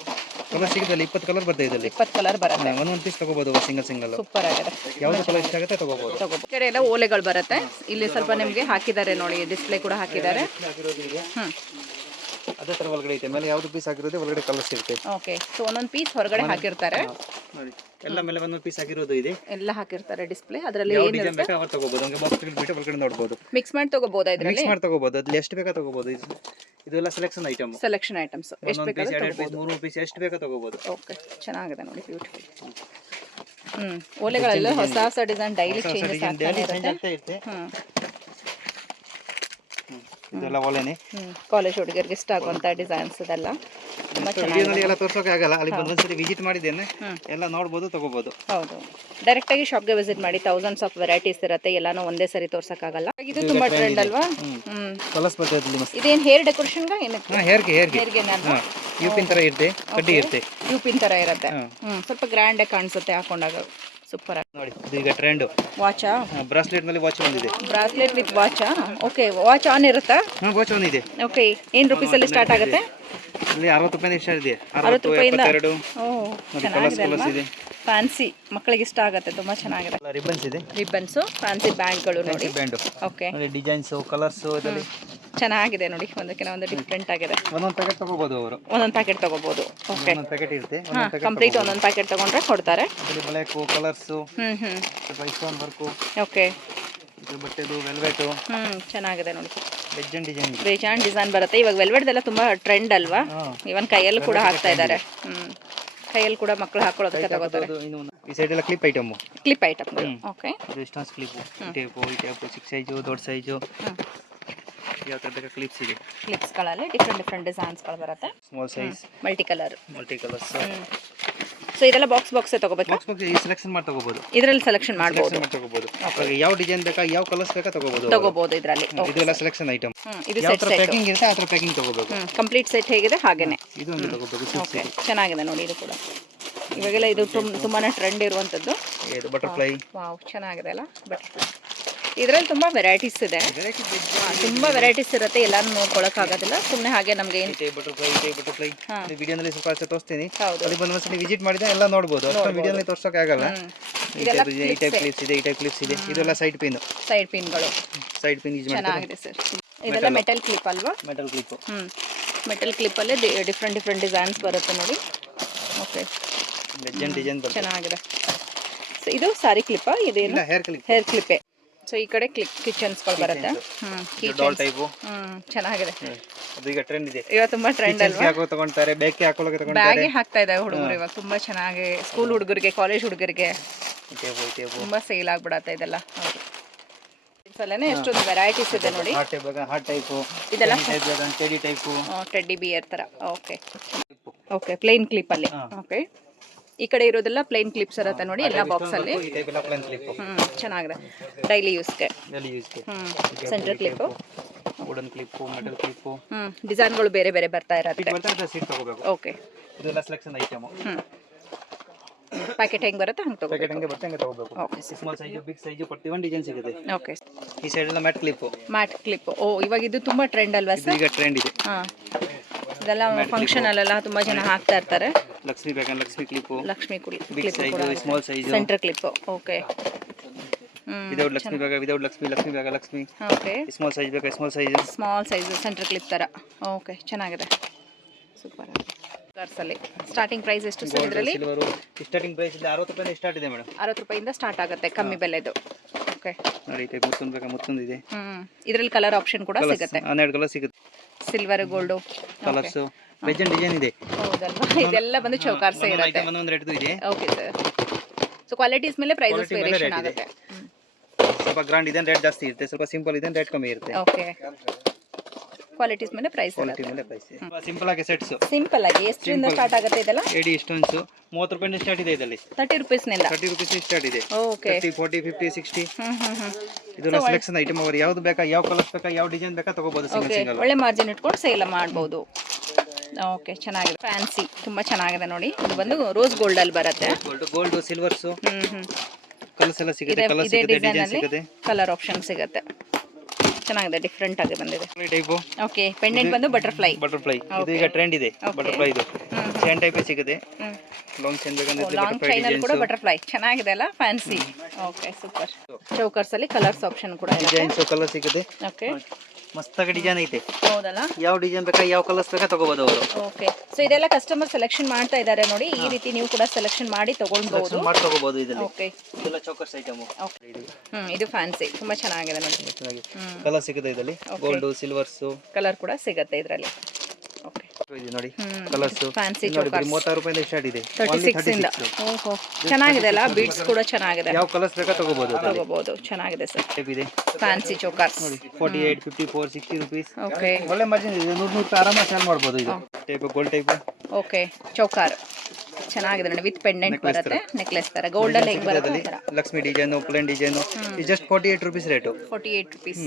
ಕಲರ್ ಸಿಗುತ್ತೆ. 20 ಕಲರ್ ಬರುತ್ತೆ ಇದರಲ್ಲಿ. 20 ಕಲರ್ ಬರುತ್ತೆ. ಒಂದೊಂದು ಪೀಸ್ ತಗೋಬಹುದು, ಸಿಂಗಲ್. ಸೂಪರ್ ಆಗಿದೆ. ಯಾವುದು ಕಲರ್ ಇಷ್ಟ ಆಗುತ್ತೆ ತಗೋಬಹುದು. ಕಡೆ ಎಲ್ಲ ಓಲೆಗಳು ಬರುತ್ತೆ. ಇಲ್ಲಿ ಸ್ವಲ್ಪ ನಿಮಗೆ ಹಾಕಿದ್ದಾರೆ ನೋಡಿ, ಡಿಸ್ಪ್ಲೇ ಕೂಡ ಹಾಕಿದ್ದಾರೆ. ಅದೇ ತರ ಒಳಗಡೆ ಐತೆ. ಮೇಲೆ ಯಾವುದು ಪೀಸ್ ಹಾಕಿರೋದು ಒಳಗಡೆ ಕಲರ್ಸ್ ಇರುತ್ತೆ. ಓಕೆ. ಸೊ ಒಂದೊಂದು ಪೀಸ್ ಹೊರಗಡೆ ಹಾಕಿರ್ತಾರೆ ನೋಡಿ. ಎಲ್ಲ ಮೇಲೆ ಒಂದೊಂದು ಪೀಸ್ ಹಾಕಿರೋದು ಇದೆ. ಎಲ್ಲ ಹಾಕಿರ್ತಾರೆ ಡಿಸ್ಪ್ಲೇ. ಅದರಲ್ಲಿ ಏನು ಡಿಸೈನ್ ಬೇಕಾ ಅವರು ತಗೋಬಹುದು. ಹಂಗೆ ಬಾಕ್ಸ್ ಬಿಟ್ಟು ಒಳಗಡೆ ನೋಡಬಹುದು. ಮಿಕ್ಸ್ ಮಾಡಿ ತಗೋಬಹುದು. ಇದರಲ್ಲಿ ಮಿಕ್ಸ್ ಮಾಡಿ ತಗೋಬಹುದು. ಅಲ್ಲಿ ಎಷ್ಟು ಬೇಕಾ ತಗೋಬಹುದು. ಇದೆಲ್ಲ ಸೆಲೆಕ್ಷನ್ ಐಟಮ್ಸ್. ಎಷ್ಟು ಬೇಕಾದ್ರೂ ತಗೋಬಹುದು. 3 ಪೀಸ್ ಎಷ್ಟು ಬೇಕಾ ತಗೋಬಹುದು. ಓಕೆ. ಚೆನ್ನಾಗಿದೆ ನೋಡಿ, ಬ್ಯೂಟಿಫುಲ್. ಓಲೆಗಳೆಲ್ಲ ಹೊಸ ಹೊಸ ಡಿಸೈನ್ ಡೈಲಿ ಚೇಂಜಸ್ ಆಗ್ತಾ ಇರುತ್ತೆ. ಇದೆಲ್ಲ ಓಲೆನೆ. ಕಾಲೇಜ್ ಹುಡುಗರಿಗೆ ಇಷ್ಟ ಆಗುವಂತ ಡಿಸೈನ್ಸ್ ಇದೆಲ್ಲ ತುಂಬಾ ಚೆನ್ನಾಗಿದೆ. ಎಲ್ಲ ತೋರ್ಸೋಕೆ ಆಗಲ್ಲ, ಅಲ್ಲಿ ಒಂದ್ಸರಿ ವಿಸಿಟ್ ಮಾಡಿದ್ದೇನೆ. ಎಲ್ಲ ನೋಡಬಹುದು, ತಗೋಬಹುದು. ಹೌದು, ಡೈರೆಕ್ಟ್ ಆಗಿ ಶಾಪ್ಗೆ ವಿಸಿಟ್ ಮಾಡಿ. ಥೌಸಂಡ್ಸ್ ಆಫ್ ವೆರೈಟೀಸ್ ಇರುತ್ತೆ, ಎಲ್ಲಾನು ಒಂದೇ ಸರಿ ತೋರ್ಸಕ್ಕಾಗಲ್ಲ. ಇದು ತುಂಬಾ ಟ್ರೆಂಡ್ ಅಲ್ವಾ. ಕಲರ್ಸ್ ಬರ್ತದೆ ಇಲ್ಲಿ ಮಸ್ತ್. ಇದೇನ್ ಹೇರ್ ಡೆಕೋರೇಷನ್ ಗೆ ಏನಕ್ಕೆ? ಹೇರ್ಗೆ ಯು ಪಿನ್ ತರ ಇರುತ್ತೆ, ಕಡ್ಡಿ ಇರುತ್ತೆ. ಯು ಪಿನ್ ತರ ಇರುತ್ತೆ. ಸ್ವಲ್ಪ ಗ್ರ್ಯಾಂಡ್ ಆಗಿ ಕಾಣಿಸುತ್ತೆ ಹಾಕೊಂಡಾಗ. ಸೂಪರ್ ನೋಡಿ. ಇದು ಈಗ ಟ್ರೆಂಡ್. ವಾಚಾ? ಬ್ರಾಸ್ಲೆಟ್ ನಲ್ಲಿ ವಾಚ್ ಬಂದಿದೆ. ಬ್ರಾಸ್ಲೆಟ್ ವಿತ್ ವಾಚಾ? ಓಕೆ. ವಾಚ್ ಆನ್ ಇರುತ್ತಾ? ವಾಚ್ ಆನ್ ಇದೆ. ಓಕೆ. ಏನು ರೂಪೀಸ್ ಅಲ್ಲಿ ಸ್ಟಾರ್ಟ್ ಆಗುತ್ತೆ? ಇಲ್ಲಿ 60 ರೂಪಾಯಿ ಸ್ಟಾರ್ಟ್ ಇದೆ. 60 ರೂಪಾಯಿಂದ. ಓ, ಚೆನ್ನಾಗಿದೆ. ಫ್ಯಾನ್ಸಿ ಮಕ್ಕಳಿಗೆ ಇಷ್ಟ ಆಗುತ್ತೆ, ತುಂಬಾ ಚೆನ್ನಾಗಿದೆ. ರಿಬ್ಬನ್ಸ್ ಇದೆ. ರಿಬ್ಬನ್ಸ್, ಫ್ಯಾನ್ಸಿ ಬ್ಯಾಂಡ್ಗಳು ನೋಡಿ. ಬ್ಯಾಂಡ್. ಓಕೆ. ನೋಡಿ ಡಿಸೈನ್ಸ್, ಕಲರ್ಸ್ ಇದರಲ್ಲಿ ಚೆನ್ನಾಗಿದೆ ನೋಡಿ. ಒಂದಕ್ಕಿಂತ ಒಂದು ಡಿಫ್ರೆಂಟ್ ಆಗಿದೆ. ಒಂದೊಂದು ಪ್ಯಾಕೆಟ್ ತಗೋಬಹುದು ಅವರು. ಒಂದೊಂದು ಪ್ಯಾಕೆಟ್ ತಗೋಬಹುದು. ಓಕೆ. ಒಂದೊಂದು ಪ್ಯಾಕೆಟ್ ಇರುತ್ತೆ. ಕಂಪ್ಲೀಟ್ ಒಂದೊಂದು ಪ್ಯಾಕೆಟ್ ತಗೊಂಡ್ರೆ ಕೊಡ್ತಾರೆ. ಇದರಲ್ಲಿ ಬ್ಲಾಕ್ ಕಲರ್ಸ್, ಸ್ವಲ್ಪ ಸ್ಟೋನ್ ವರ್ಕ್. ಓಕೆ. ಇದು ಬಟ್ಟೆದು ವೆಲ್ವೆಟ್. ಚೆನ್ನಾಗಿದೆ ನೋಡಿ. ಬೇಜಾನ್ ಡಿಸೈನ್ ಬರುತ್ತೆ. ಇವಾಗ ವೆಲ್ವೆಟ್ ಎಲ್ಲ ತುಂಬಾ ಟ್ರೆಂಡ್ ಅಲ್ವಾ. ಇವನ್ ಕೈಯಲ್ಲೂ ಕೂಡ ಹಾಕ್ತಾ ಇದ್ದಾರೆ. ಕೈಯಲ್ಲಿ ಕೂಡ ಮಕ್ಕಳು ಹಾಕೊಳ್ಳೋದಕ್ಕೆ ತಗೋತಾರೆ. ಈ ಸೈಡ್ ಎಲ್ಲ clip item. Okay. Distance clip, tape, ಈ ಟೇಪ್, 6 ಸೈಜು, ದೊಡ್ಡ ಸೈಜು, ಯಾವ ತರ ಬೇಕಾ ಕ್ಲಿಪ್ಸ್ ಇದೆ. ಕ್ಲಿಪ್ಸ್ ಗಳಲ್ಲಿ ಡಿಫ್ರೆಂಟ್ ಡಿಸೈನ್ಸ್ ಗಳು ಬರುತ್ತೆ. Small size, multi colours. So so ಇದೆಲ್ಲ ಬಾಕ್ಸ್ ತಗೋಬೇಕು. ಬಾಕ್ಸ್ ಈ ಸೆಲೆಕ್ಷನ್ ಮಾಡಿ ತಗೋಬಹುದು. ಇದರಲ್ಲಿ ಸೆಲೆಕ್ಷನ್ ಮಾಡಬಹುದು. ಯಾವ ಡಿಸೈನ್ ಬೇಕಾ, ಯಾವ ಕಲರ್ಸ್ ಬೇಕಾ ತಗೋಬಹುದು ಇದರಲ್ಲಿ. ಇದೆಲ್ಲ ಸೆಲೆಕ್ಷನ್ ಐಟಮ್. ಇದು ಯಾವ ಸೆಟ್ ತರ ಪ್ಯಾಕಿಂಗ್ ಇರುತ್ತೆ ಆ ತರ ಪ್ಯಾಕಿಂಗ್ ತಗೋಬೇಕು. ಕಂಪ್ಲೀಟ್ ಸೆಟ್ ಹೇಗಿದೆ ಹಾಗೇನೆ ಇದು ಒಂದು ತಗೋಬೇಕು. ಓಕೆ. ಚೆನ್ನಾಗಿದೆ ನೋಡಿ. ಇದು ಕೂಡ ಇವಾಗೆಲ್ಲ ಇದು ತುಂಬಾನೇ ಟ್ರೆಂಡ್ ಇರುವಂತದ್ದು. ಇದು ಬಟರ್ಫ್ಲೈ. ವಾವ್, ಚೆನ್ನಾಗಿದೆ ಅಲ್ಲ ಬಟರ್ಫ್ಲೈ. ಇದರಲ್ಲಿ ತುಂಬ ವೆರೈಟೀಸ್ ಇದೆ, ವೆರೈಟಿ ತುಂಬ ವೆರೈಟೀಸ್ ಇರುತ್ತೆ, ಎಲ್ಲಾನು ನೋಡ್ಕೊಳಕ್ಕಾಗೋದಿಲ್ಲ. ಸುಮ್ಮನೆ ಹಾಗೆ ನಮಗೆ ಬಟರ್ಫ್ಲೈ ವಿಡಿಯೋನಲ್ಲಿ ಸ್ವಲ್ಪ ಅಷ್ಟೇ ತೋರಿಸ್ತೀನಿ. ಹೌದು. ಅಲ್ಲಿ ಬಂದು ಒಂದ್ಸಲಿ ವಿಸಿಟ್ ಮಾಡಿದ್ರೆ ಎಲ್ಲ ನೋಡ್ಬೋದು. ಅಷ್ಟೊಂದು ವಿಡಿಯೋನಲ್ಲಿ ತೋರ್ಸೋಕೆ ಆಗಲ್ಲ. ಇದೆಲ್ಲ ಈ ಟೈಪ್ ಕ್ಲಿಪ್ಸ್ ಇದೆ, ಈ ಟೈಪ್ ಕ್ಲಿಪ್ಸ್ ಇದೆ. ಇದೆಲ್ಲ ಸೈಡ್ ಪಿನ್ ಪಿನ್ಗಳು ಯೂಸ್ ಮಾಡ್ತಾರೆ. ಚೆನ್ನಾಗಿದೆ ಸರ್. ಇದೆಲ್ಲ ಮೆಟಲ್ ಕ್ಲಿಪ್ ಅಲ್ವಾ? Metal clip. ಮೆಟಲ್ ಕ್ಲಿಪ್ಪಲ್ಲೇ ಡಿಫ್ರೆಂಟ್ ಡಿಸೈನ್ಸ್ ಬರುತ್ತೆ ನೋಡಿ. ಓಕೆ, ಲೆಜೆಂಡ್ ಡಿಸೈನ್ ಬರುತ್ತೆ. ಚೆನ್ನಾಗಿದೆ. ಸೊ ಇದು ಸಾರಿ ಕ್ಲಿಪ್ಪಾ? ಇದೇನು? ಹೇರ್ ಕ್ಲಿಪ್ಪೇ. ಸೊ ಈ ಕಡೆ ಕಿಚನ್ಸ್ಗಳು ಬರುತ್ತೆ. Doll type. ಚೆನ್ನಾಗಿದೆ. ಅದು ಈಗ ಟ್ರೆಂಡ್ ಇದೆ. ಇವಾಗ ತುಂಬಾ ಟ್ರೆಂಡ್ ಅಲ್ವಾ? ತಗೊಂತಾರೆ, ಬೇಕೆ ಹಾಕೊಳ್ಳೋಕೆ ತಗೊಂತಾರೆ. ಬ್ಯಾಗೆ ಹಾಕ್ತಾ ಇದ್ದಾರೆ ಹುಡುಗರು ಇವಾಗ. ತುಂಬಾ ಚೆನ್ನಾಗಿ ಸ್ಕೂಲ್ ಹುಡುಗರಿಗೆ, ಕಾಲೇಜ್ ಹುಡುಗರಿಗೆ ತುಂಬಾ ಸೇಲ್ ಆಗ್ಬಿಡತ್ತೆ ಇದೆಲ್ಲ. ಹೌದು, ಸಲನೇ ಎಷ್ಟೊಂದು ವೆರೈಟೀಸ್ ಇದೆ ನೋಡಿ. ಹಾರ್ಟ್ ಟೈಪು, ಇದೆಲ್ಲ ಟೆಡಿ ಟೈಪು, ಟೆಡ್ಡಿ ಬಿಯರ್ ತರ. ಓಕೆ ಓಕೆ, ಪ್ಲೇನ್ ಕ್ಲಿಪ್ ಅಲ್ಲಿ. ಓಕೆ, ಈ ಕಡೆ ಇರೋದೆಲ್ಲ ಪ್ಲೇನ್ ಕ್ಲಿಪ್ಸ್ ಇರುತ್ತೆ ನೋಡಿ ಎಲ್ಲ ಬಾಕ್ಸ್ ಅಲ್ಲಿ. ಚೆನ್ನಾಗಿದೆ ಡೈಲಿ ಯೂಸ್ಗೆ. Centre clip, wooden clip, metal clip. ಡಿಸೈನ್ಗಳು ಬೇರೆ ಬೇರೆ ಬರ್ತಾ ಇರುತ್ತೆ. ಓಕೆ, ಇದೆಲ್ಲ ಸೆಲೆಕ್ಷನ್ ಐಟಮ್. ಪ್ಯಾಕೆಟ್ ಹೆಂಗ್ ಬರುತ್ತೆ ಹಂಗೆ ಪ್ಯಾಕೆಟ್ ಹಂಗೆ ಬರುತ್ತೆ, ಹಂಗೆ ತಗೋಬೇಕು. Okay, small size, big size, ಪ್ರತಿಯೊಂದು ಡಿಸೈನ್ ಸಿಗುತ್ತೆ. ಓಕೆ. ಈ ಸೈಡ್ ಎಲ್ಲ ಮ್ಯಾಟ್ ಕ್ಲಿಪ್. ಓ, ಇವಾಗ ಇದು ತುಂಬಾ ಟ್ರೆಂಡ್ ಅಲ್ವಾ ಸರ್? ಈಗ ಟ್ರೆಂಡ್ ಇದೆ. ಇದೆಲ್ಲ ಫಂಕ್ಷನ್ ಅಲ್ಲೆಲ್ಲ ತುಂಬಾ ಜನ ಹಾಕ್ತಾ ಇರ್ತಾರೆ. ಲಕ್ಷ್ಮಿ ಬೇಕಂದ್ರೆ Lakshmi clip, Lakshmi big size, small size, centre clip. Okay, without Lakshmi ಬೇಕಾ ವಿದೌಟ್ ಲಕ್ಷ್ಮಿ, ಲಕ್ಷ್ಮಿ ಬೇಕಾ ಲಕ್ಷ್ಮಿ. ಓಕೆ, ಸ್ಮಾಲ್ ಸೈಜ್ ಬೇಕಾ ಸ್ಮಾಲ್ ಸೈಜ್ ಸೆಂಟರ್ ಕ್ಲಿಪ್ ತರ. ಓಕೆ, ಚೆನ್ನಾಗಿದೆ, ಸೂಪರ್. ಅಲ್ಲಿ ಸ್ಟಾರ್ಟಿಂಗ್ ಪ್ರೈಸ್ ಎಷ್ಟು ಸರ್ ಇದರಲ್ಲಿ? ಸ್ಟಾರ್ಟಿಂಗ್ ಪ್ರೈಸ್ ಇದೆ 60 ರೂಪಾಯಿಂದ ಸ್ಟಾರ್ಟ್ ಇದೆ ಮೇಡಮ್. 60 ರೂಪಾಯಿಂದ ಸ್ಟಾರ್ಟ್ ಆಗುತ್ತೆ, ಕಮ್ಮಿ ಬೆಲೆದು. ಓಕೆ, ನೋಡಿ ಟೈಪ್ ಮುತ್ತೊಂದು ಬೇಕಾ ಮುತ್ತೊಂದು ಇದೆ. ಇದರಲ್ಲಿ ಕಲರ್ ಆಪ್ಷನ್ ಕೂಡ ಸಿಗುತ್ತೆ. 12 ಕಲರ್ ಸಿಗುತ್ತೆ. Silver, gold colours, legend design ಇದೆ. ಹೌದಲ್ವಾ? ಇದೆಲ್ಲ ಬಂದು ಚೌಕಾರ್ಸ್ ಇರುತ್ತೆ. ಒಂದೊಂದು ರೇಟ್ ಇದೆ. Okay sir. ಸೊ ಕ್ವಾಲಿಟೀಸ್ ಮೇಲೆ ಪ್ರೈಸಸ್ ವೇರಿಯೇಷನ್ ಆಗುತ್ತೆ. ಸ್ವಲ್ಪ ಗ್ರಾಂಡ್ ಇದೆ ರೇಟ್ ಜಾಸ್ತಿ ಇರುತ್ತೆ, ಸ್ವಲ್ಪ ಸಿಂಪಲ್ ಇದೆ ರೇಟ್ ಕಮ್ಮಿ ಇರುತ್ತೆ. ಓಕೆ, ಕ್ವಾಲಿಟೀಸ್ ಮೇಲೆ ಪ್ರೈಸ್ ಕ್ವಾಲಿಟಿ ಮೇಲೆ ಪ್ರೈಸ್. ಸಿಂಪಲ್ ಆಗಿ ಸೆಟ್ಸ್, ಸಿಂಪಲ್ ಆಗಿ ಎಷ್ಟರಿಂದ ಸ್ಟಾರ್ಟ್ ಆಗುತ್ತೆ ಇದೆಲ್ಲ? ಎಡಿ ಸ್ಟೋನ್ಸ್ 30 ರೂಪಾಯಿಂದ ಸ್ಟಾರ್ಟ್ ಇದೆ. ಇದರಲ್ಲಿ 30 ರೂಪೀಸ್ನಿಂದ 30 ರೂಪೀಸ್ ಸ್ಟಾರ್ಟ್ ಇದೆ. ಓಕೆ, 30, 40, 50, 60. ಇದೆಲ್ಲ ಸೆಲೆಕ್ಷನ್ ಐಟಮ್. ಅವರು ಯಾವ್ದು ಬೇಕಾ, ಯಾವ ಕಲರ್ಸ್ ಬೇಕಾ, ಯಾವ ಡಿಸೈನ್ ಬೇಕಾ ತಗೋಬಹುದು. ಸಿಂಗಲ್ ಒಳ್ಳೆ ಮಾರ್ಜಿನ್ ಇಟ್ಕೊಂಡು ಸೇಲ್ ಮಾಡಬಹುದು. ಓಕೆ, ಚೆನ್ನಾಗಿದೆ, ಫ್ಯಾನ್ಸಿ ತುಂಬಾ ಚೆನ್ನಾಗಿದೆ ನೋಡಿ. ಇದು ಬಂದು ರೋಸ್ ಗೋಲ್ಡ್ ಅಲ್ಲಿ ಬರುತ್ತೆ. ಗೋಲ್ಡ್, ಸಿಲ್ವರ್ಸ್, ಕಲರ್ಸ್ ಎಲ್ಲ ಸಿಗುತ್ತೆ. ಕಲರ್ ಸಿಗುತ್ತೆ, ಡಿಸೈನ್ ಸಿಗುತ್ತೆ, ಕಲರ್ ಆಪ್ಷನ್ ಸಿಗುತ್ತೆ. ಚೆನ್ನಾಗಿದೆ, ಡಿಫ್ರೆಂಟ್ ಆಗಿ ಬಂದಿದೆ. ಟೈಪು. ಓಕೆ, ಪೆಂಡೆಂಟ್ ಬಂದು ಬಟರ್ಫ್ಲೈ. ಇದು ಈಗ ಟ್ರೆಂಡ್ ಇದೆ. ಬಟರ್ಫ್ಲೈ ಇದು ಚೈನ್ ಟೈಪ್ ಸಿಗುತ್ತೆ. ಲಾಂಗ್ ಚೈನ್ ಬೇಕಂದ್ರೆ ಲಾಂಗ್ ಚೈನ್ ಅಲ್ಲಿ ಕೂಡ ಬಟರ್ಫ್ಲೈ ಚೆನ್ನಾಗಿದೆ ಅಲ್ಲ, ಫ್ಯಾನ್ಸಿ. Okay, super. ಚೌಕರ್ಸ್ ಅಲ್ಲಿ ಕಲರ್ಸ್ ಆಪ್ಷನ್ ಕೂಡ ಇದೆ. ಡಿಸೈನ್ಸ್ ಕಲರ್ ಸಿಗುತ್ತೆ. ಓಕೆ, ಮಸ್ತಾಗಿ ಡಿಸೈನ್ ಐತೆ. ಹೌದಲ್ಲ? ಯಾವ ಡಿಸೈನ್ ಬೇಕಾ, ಯಾವ ಕಲರ್ಸ್ ಬೇಕಾ ತಗೋಬಹುದು ಅವರು. ಓಕೆ, ಸೊ ಇದೆಲ್ಲ ಕಸ್ಟಮರ್ ಸೆಲೆಕ್ಷನ್ ಮಾಡ್ತಾ ಇದ್ದಾರೆ ನೋಡಿ. ಈ ರೀತಿ ನೀವು ಕೂಡ ಸೆಲೆಕ್ಷನ್ ಮಾಡಿ ತಗೊಳ್ಬಹುದು. ತಗೋಬಹುದು ಇದರಲ್ಲಿ. ಓಕೆ, ಇದೆಲ್ಲ ಚೌಕರ್ಸ್ ಐಟಮ್. ಇದು ಫ್ಯಾನ್ಸಿ ತುಂಬಾ ಚೆನ್ನಾಗಿದೆ ನೋಡಿ. ಕಲರ್ ಸಿಗುತ್ತೆ ಇದರಲ್ಲಿ. ಗೋಲ್ಡ್, ಸಿಲ್ವರ್ಸ್ ಕಲರ್ ಕೂಡ ಸಿಗುತ್ತೆ ಇದರಲ್ಲಿ. ಓಕೆ, ಇದು ನೋಡಿ ಕಲರ್ಸ್. ಫ್ಯಾನ್ಸಿ ನೋಡಿ 36 ರೂಪಾಯಿಂದ ಸ್ಟಾರ್ಟ್ ಇದೆ. 36 ಇಂದ. ಓಹೋ, ಚೆನ್ನಾಗಿದೆ ಅಲ್ಲ, ಬೀಡ್ಸ್ ಕೂಡ ಚೆನ್ನಾಗಿದೆ. ಯಾವ ಕಲರ್ಸ್ ಬೇಕಾ ತಗೋಬಹುದು. ಚೆನ್ನಾಗಿದೆ ಸರ್. ಟೈಪ್ ಇದೆ ಫ್ಯಾನ್ಸಿ ಚೌಕರ್ಸ್ ನೋಡಿ 48, 54, 60 ರೂಪೀಸ್. ಓಕೆ, ಒಳ್ಳೆ ಮಾರ್ಜಿನ್ ಇದೆ. 100 ರೂಪಾಯಿ ಆರಾಮಾಗಿ ಸೇಲ್ ಮಾಡಬಹುದು. ಇದು type gold type. Okay, choker ಚೆನ್ನಾಗಿದೆ ನೋಡಿ, ವಿತ್ ಪೆಂಡೆಂಟ್ ಬರುತ್ತೆ, ನೆಕ್ಲೆಸ್ ತರ. ಗೋಲ್ಡ್ ಅಲ್ಲಿ ಹೆಂಗ್ ಬರುತ್ತೆ ಲಕ್ಷ್ಮಿ ಡಿಸೈನ್, ಪ್ಲೇನ್ ಡಿಸೈನ್. ಇದು ಜಸ್ಟ್ 48 ರೂಪೀಸ್ ರೇಟ್. 48 ರೂಪೀಸ್.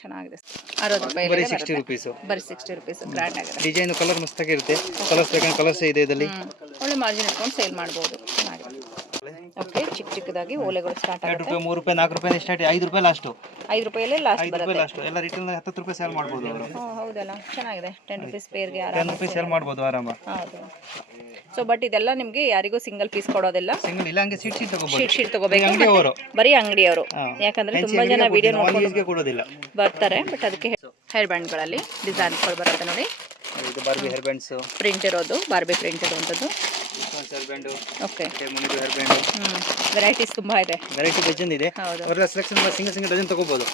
ಚೆನ್ನಾಗಿದೆ, 60 ರೂಪಾಯಿ. ಬರೀ 60 ರೂಪೀಸ್. ಬರೀ 60 ರೂಪೀಸ್. ಗ್ರ್ಯಾಂಡ್ ಆಗಿದೆ. ಡಿಸೈನ್ ಕಲರ್ ಮಸ್ತಾಗಿರುತ್ತೆ. ಕಲರ್ಸ್ ಬೇಕಂದ್ರೆ ಕಲರ್ಸ್ ಇದೆ ಇದರಲ್ಲಿ. ಒಳ್ಳೆ ಮಾರ್ಜಿನ್ ಇಟ್ಕೊಂಡು ಸೇಲ್ ಮಾಡಬಹುದು. ಚೆನ್ನಾಗಿದೆ. ಓಕೆ, ಚಿಕ್ಕದಾಗಿ ಓಲೆಗಳು ಸ್ಟಾರ್ಟ್ ಆಗುತ್ತೆ. 2 ರೂಪಾಯಿ, 3 ರೂಪಾಯಿ, 4 ರೂಪಾಯಿ ಸ್ಟಾರ್ಟ್. 5 ರೂಪಾಯಿ ಲಾಸ್ಟ್. 5 ರೂಪಾಯಿಲೇ ಲಾಸ್ಟ್ 5 ರೂಪಾಯಿ ಲಾಸ್ಟ್. ಎಲ್ಲ ರಿಟೇಲ್ 10 ರೂಪಾಯಿ ಸೇಲ್ ಮಾಡಬಹುದು ಅವರು. ಹೌದಲ್ಲ, ಚೆನ್ನಾಗಿದೆ. 10 ರೂಪೀಸ್ ಪೇರ್ಗೆ 10 ರೂಪಾಯಿ ಸೇಲ್ ಮಾಡಬಹುದು ಆರಾಮ. ಹೌದು. ಸೊ ಬಟ್ ಇದೆಲ್ಲ ನಿಮಗೆ ಯಾರಿಗೂ ಸಿಂಗಲ್ ಪೀಸ್ ಕೊಡೋದಿಲ್ಲ. ಸಿಂಗಲ್ ಇಲ್ಲ, ಹಂಗೆ ಸೀಟ್ ತಗೋಬಹುದು. ಶೀಟ್ ತಗೋಬೇಕು. ಅಂಗಡಿಯವರು, ಬರೀ ಅಂಗಡಿಯವರು. ಯಾಕಂದ್ರೆ ತುಂಬಾ ಜನ ವಿಡಿಯೋ ನೋಡ್ಕೊಂಡು ಕೊಡೋದಿಲ್ಲ ಬರ್ತಾರೆ. ಬಟ್ ಅದಕ್ಕೆ ಹೇರ್ ಬ್ಯಾಂಡ್ಗಳಲ್ಲಿ ಡಿಸೈನ್ಸ್ಗಳು ಬರುತ್ತೆ ನೋಡಿ. ಇದು ಬಾರ್ಬಿ ಹೇರ್ ಬ್ಯಾಂಡ್ಸ್. ಪ್ರಿಂಟ್ ಇರೋದು, ಬಾರ್ಬಿ ಪ್ರಿಂಟ್ ಇರುವಂಥದ್ದು. Hair band. Okay, hair band. Varieties ತುಂಬಾ ಇದೆ. ವೆರೈಟಿ ಡಜನ್ ಇದೆ. ಹೌದು, ಅವರ ಸೆಲೆಕ್ಷನ್ ಸಿಂಗಲ್ ಡಜನ್ ತಗೋಬಹುದು.